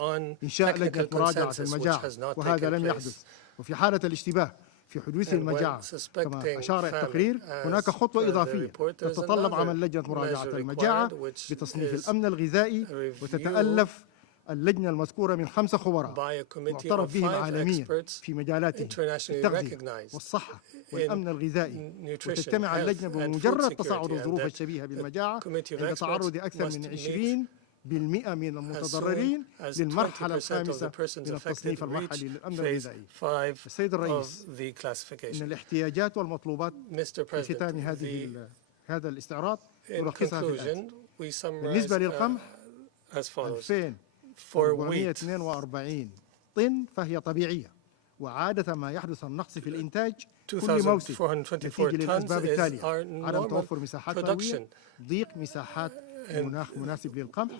إنشاء لجنة مراجعة المجاعة، وهذا لم يحدث. وفي حالة الاشتباه في حدوث المجاعة. كما أشار التقرير هناك خطوة إضافية تتطلب عمل لجنة مراجعة المجاعة بتصنيف الأمن الغذائي، وتتألف اللجنة المذكورة من 5 خبراء معترف بهم عالميا في مجالاتهم التغذية والصحة والأمن الغذائي، وتجتمع اللجنة بمجرد تصاعد الظروف الشبيهة بالمجاعة عند تعرض أكثر من 20% من المتضررين للمرحلة الخامسة من التصنيف المرحلي للأمن الغذائي. السيد الرئيس، إن الاحتياجات والمطلوبات في ختام هذا الاستعراض نلخصها في الآتي. بالنسبة للقمح 2442 طن فهي طبيعية، وعادة ما يحدث النقص في الإنتاج كل موسم نتيجة للأسباب التالية: عدم توفر مساحات فروية، ضيق مساحات مناخ مناسب للقمح،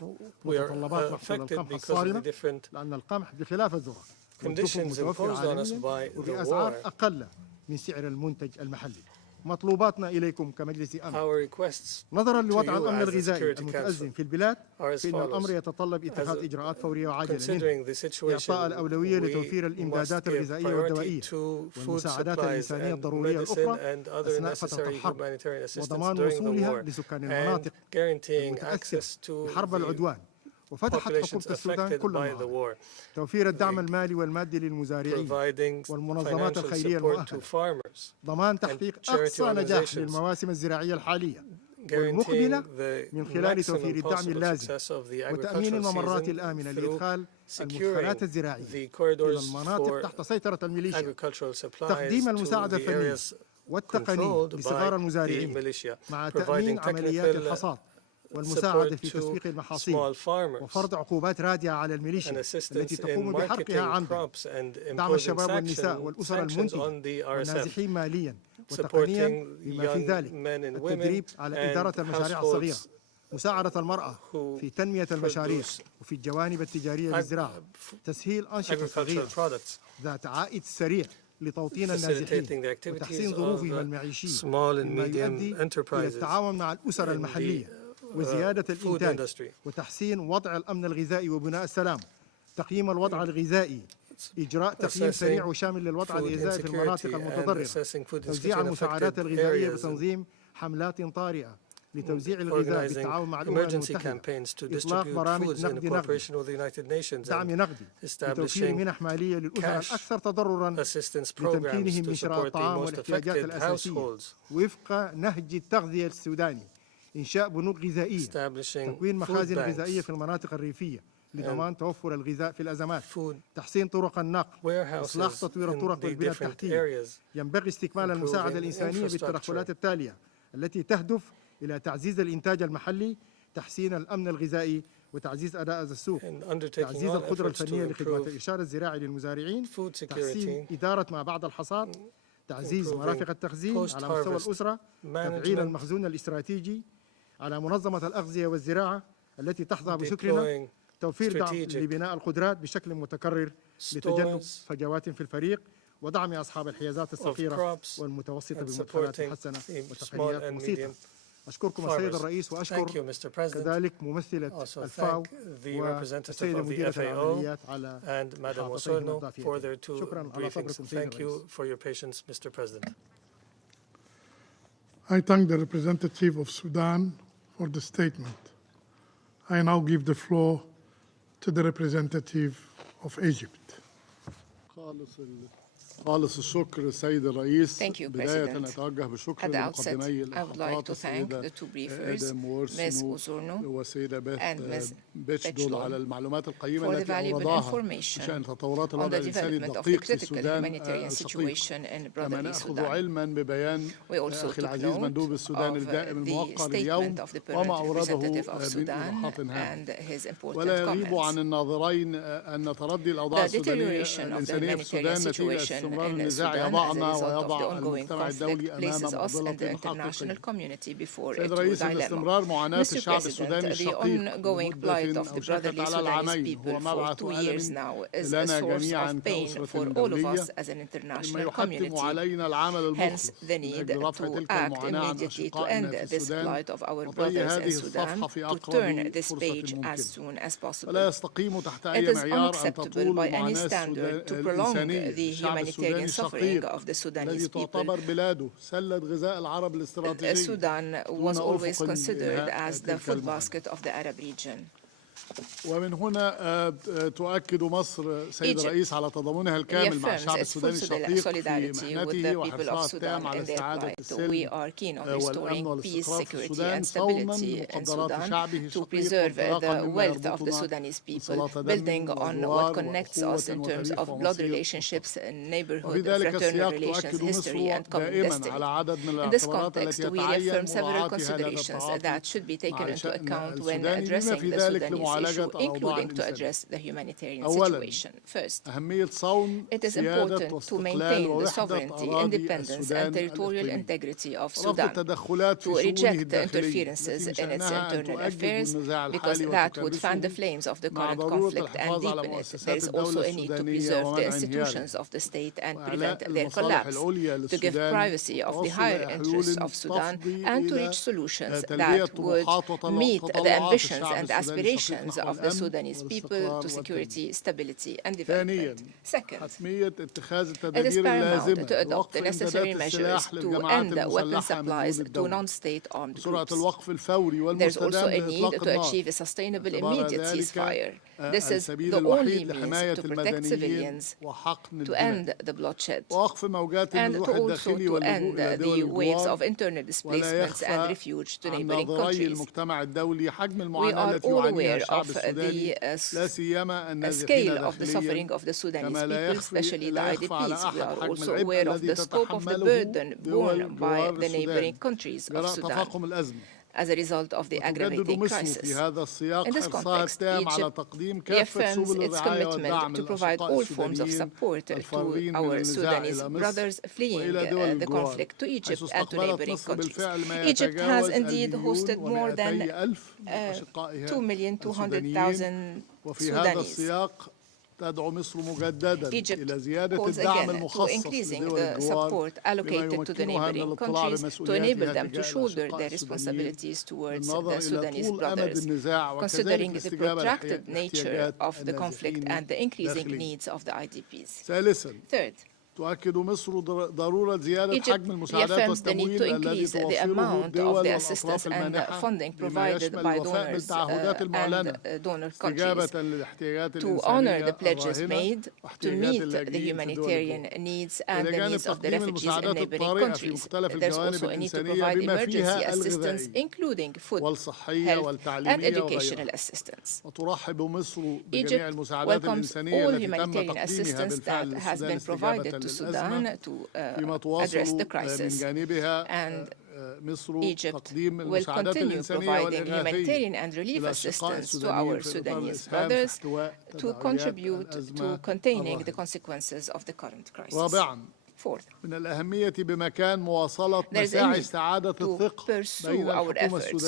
متطلبات محصول القمح الصارمة، لأن القمح بخلاف الذرة والدخن متوفر عالميا وبأسعار أقل من سعر المنتج المحلي. مطلوباتنا إليكم كمجلس أمن نظرا لوضع الأمن الغذائي المتأزم في البلاد، فإن الأمر يتطلب اتخاذ إجراءات فورية وعاجلة منه: إعطاء الأولوية لتوفير الإمدادات الغذائية والدوائية والمساعدات الإنسانية الضرورية الأخرى أثناء فترة الحرب، وضمان وصولها لسكان المناطق المتأثرة بحرب العدوان، وفتحت حكومة السودان كل المعارض. توفير الدعم المالي والمادي للمزارعين والمنظمات الخيرية المؤهلة، ضمان تحقيق أقصى نجاح للمواسم الزراعية الحالية والمقبلة من خلال توفير الدعم اللازم، وتأمين الممرات الآمنة لإدخال المدخلات الزراعية إلى المناطق تحت سيطرة الميليشيا، تقديم المساعدة الفنية والتقنية لصغار المزارعين مع تأمين عمليات الحصاد والمساعدة في تسويق المحاصيل، وفرض عقوبات رادعة على الميليشيا التي تقوم بحرقها عمدا، دعم الشباب والنساء والأسر المنتجة والنازحين ماليا وتقنيا بما في ذلك التدريب على إدارة المشاريع الصغيرة، مساعدة المرأة في تنمية المشاريع وفي الجوانب التجارية للزراعة، تسهيل أنشطة صغيرة ذات عائد سريع لتوطين النازحين وتحسين ظروفهم المعيشية، مما يؤدي إلى التعاون مع الأسر المحلية وزيادة الإنتاج وتحسين وضع الأمن الغذائي وبناء السلام، تقييم الوضع الغذائي، إجراء تقييم سريع وشامل للوضع الغذائي في المناطق المتضررة، توزيع المساعدات الغذائية بتنظيم حملات طارئة لتوزيع الغذاء بالتعاون مع الأمم المتحدة، إطلاق برامج نقدي دعم نقدي لتوفير منح مالية للأسر الأكثر تضرراً لتمكينهم من شراء الطعام والاحتياجات الأساسية وفق نهج التغذية السوداني، إنشاء بنوك غذائية، تكوين مخازن غذائية في المناطق الريفية لضمان توفر الغذاء في الأزمات، تحسين طرق النقل، إصلاح تطوير الطرق والبنى التحتية. ينبغي استكمال المساعدة الإنسانية بالتدخلات التالية التي تهدف إلى تعزيز الإنتاج المحلي، تحسين الأمن الغذائي، وتعزيز أداء السوق، تعزيز القدرة الفنية لخدمة الإرشاد الزراعي للمزارعين، تحسين إدارة ما بعد الحصاد، تعزيز مرافق التخزين على مستوى الأسرة، تفعيل المخزون الاستراتيجي على منظمة الأغذية والزراعة التي تحظى بشكرنا، توفير دعم لبناء القدرات بشكل متكرر لتجنب فجوات في الفريق، ودعم أصحاب الحيازات الصغيرة والمتوسطة بمدخلات حسنة وتقنيات بسيطة. أشكركم السيد الرئيس، وأشكر كذلك ممثلة الفاو والسيدة مديرة العمليات على إحاطتهم الضافية. شكرا على صبركم سيد الرئيس. I thank the representative of Sudan for the statement. I now give the floor to the representative of Egypt. خالص الشكر سيد الرئيس. Thank you, بداية أتوجه بالشكر لمقدمي الإحاطات السيدة Ms. Uzurnu والسيدة and بيتشدول على المعلومات القيمة التي أورداها بشأن تطورات الوضع الإنساني الدقيق في السودان الشقيق. كما نأخذ علما ببيان أخي العزيز مندوب السودان الدائم الموقر اليوم وما أورده بنقاط هامة. ولا يغيب عن الناظرين أن تردي الأوضاع السودانية الإنسانية في السودان نتيجة استمرار النزاع يضعنا ويضع المجتمع الدولي أمام معضلة حقيقية. سيد الرئيس، أن استمرار معاناة الشعب السوداني الشقيق لمدة أوشكت على العامين هو مبعث ألم لنا جميعا كأسرة دولية، مما يحتم علينا العمل المخلص لأجل رفع تلك المعاناة عن أشقائنا في السودان وطي هذه الصفحة في أقرب فرصة ممكنة. ولا يستقيم تحت أي معيار أن تطول معاناة الإنسانية الشعب humanitarian suffering of the Sudanese people. Sudan was always considered as the food basket of the Arab region. ومن هنا تؤكد مصر سيد الرئيس على تضامنها الكامل مع الشعب السوداني الشقيق في مهنته وحرصها التام على استعادة السلم والأمن والاستقرار في السودان صونا لمقدرات شعبه الشقيق وانطلاقا مما يربطنا بصلات building on what connects us in terms of blood relationships, neighborhood, fraternal relations, history, and common destiny. In this context, we reaffirm several considerations that should be taken into account when addressing the Sudanese issue, including to address the humanitarian situation. First, it is important to maintain the sovereignty, independence, and territorial integrity of Sudan, to reject the interferences in its internal affairs, because that would fan the flames of the current conflict and deepen it. There is also a need to preserve the institutions of the state and prevent their collapse, to give privacy of the higher interests of Sudan, and to reach solutions that would meet the ambitions and aspirations of the Sudanese people to security, stability, and development. Second, it is paramount to adopt the necessary measures to end weapon supplies to non-state armed groups. There's also a need to achieve a sustainable immediate ceasefire. This is the only means to protect civilians, to end the bloodshed, and to also to end the waves of internal displacements and refuge to neighboring countries. We are all aware of the scale of the suffering of the Sudanese people, especially the IDPs. We are also aware of the scope of the burden borne by the neighboring countries of Sudan as a result of the aggravating crisis. In this context, Egypt reaffirms its commitment to provide all forms of support to our Sudanese brothers fleeing the conflict to Egypt and to neighboring countries. Egypt has indeed hosted more than 2,200,000 Sudanese. Egypt calls again to increasing the support allocated to the neighboring countries to enable them to shoulder their responsibilities towards the Sudanese brothers, considering the protracted nature of the conflict and the increasing needs of the IDPs. Third, تؤكد مصر ضرورة زيادة حجم المساعدات والتمويل الذي توفره الدول والأطراف المانحة لما يشمل الوفاء بالتعهدات المعلنة استجابة للاحتياجات الإنسانية الراهنة واحتياجات اللاجئين في دول الجوار. إلى جانب تقديم المساعدات الطارئة في مختلف الجوانب الإنسانية بما فيها الغذائية والصحية والتعليمية وغيرها. وترحب مصر بجميع المساعدات الإنسانية التي تم تقديمها بالفعل to Sudan to address the crisis, and Egypt will continue providing humanitarian and relief assistance to our Sudanese brothers to contribute to containing the consequences of the current crisis. Fourth, there is a need to pursue our efforts to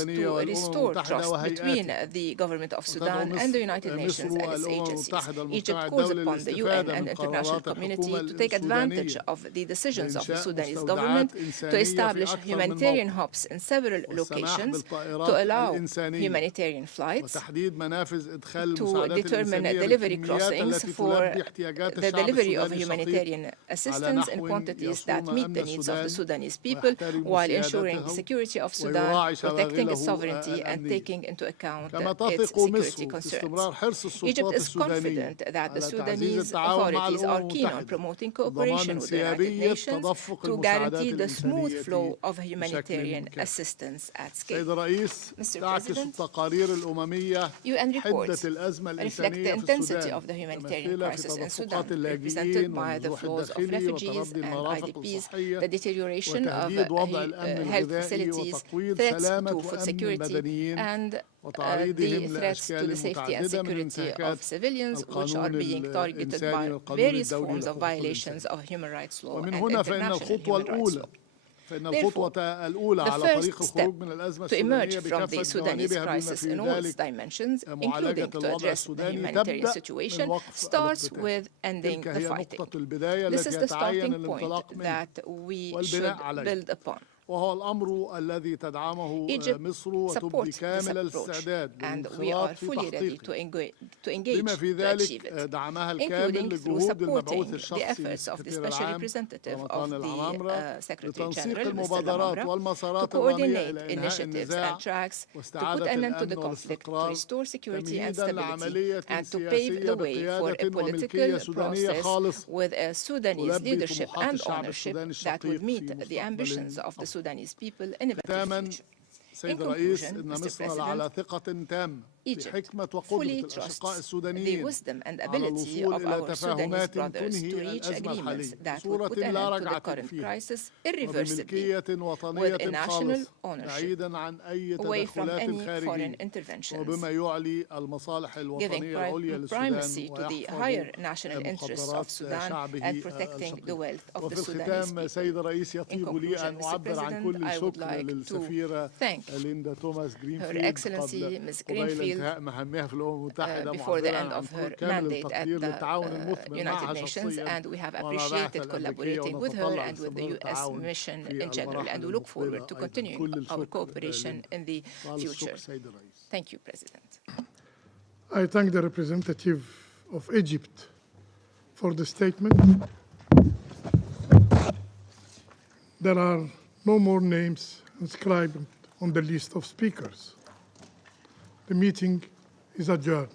restore trust between the government of Sudan and the United Nations and its agencies. Egypt calls upon the UN and the international community to take advantage of the decisions of the Sudanese government to establish humanitarian hubs in several locations, to allow humanitarian flights, to determine delivery crossings for the delivery of humanitarian assistance in quantities that meet the needs of the Sudanese people, while ensuring the security of Sudan, protecting its sovereignty, and taking into account its security concerns. Egypt is confident that the Sudanese authorities are keen on promoting cooperation with the United Nations to guarantee the smooth flow of humanitarian assistance at scale. Mr. President, UN reports reflect the intensity of the humanitarian crisis in Sudan, represented by the flows of refugees and IDPs, the deterioration of health facilities, threats to food security, and the threats to the safety and security of civilians, which are being targeted by various forms of violations of human rights law and international human rights law. Therefore, the first step to emerge from the Sudanese crisis in all its dimensions, including to address the humanitarian situation, starts with ending the fighting. This is the starting point that we should build upon. Egypt supports this approach, and we are fully ready to engage to achieve it, including through supporting the efforts of the Special Representative of the Secretary General, Mr. Lamamra, to coordinate initiatives and tracks to put an end to the conflict, to restore security and stability, and to pave the way for a political process with a Sudanese leadership and ownership that would meet the ambitions of the Sudanese people in a better future. In conclusion, Mr. President, Egypt fully trusts the wisdom and ability of our Sudanese brothers to reach agreements that would put an end to the current crisis irreversibly with a national ownership away from any foreign interventions, giving primacy to the higher national interests of Sudan and protecting the wealth of the Sudanese people. In conclusion, Mr. President, I would like to thank Her Excellency Ms. Greenfield before the end of her mandate at the United Nations, and we have appreciated collaborating with her and with the U.S. mission in general, and we look forward to continuing our cooperation in the future. Thank you, President. I thank the representative of Egypt for the statement. There are no more names inscribed on the list of speakers. The meeting is adjourned.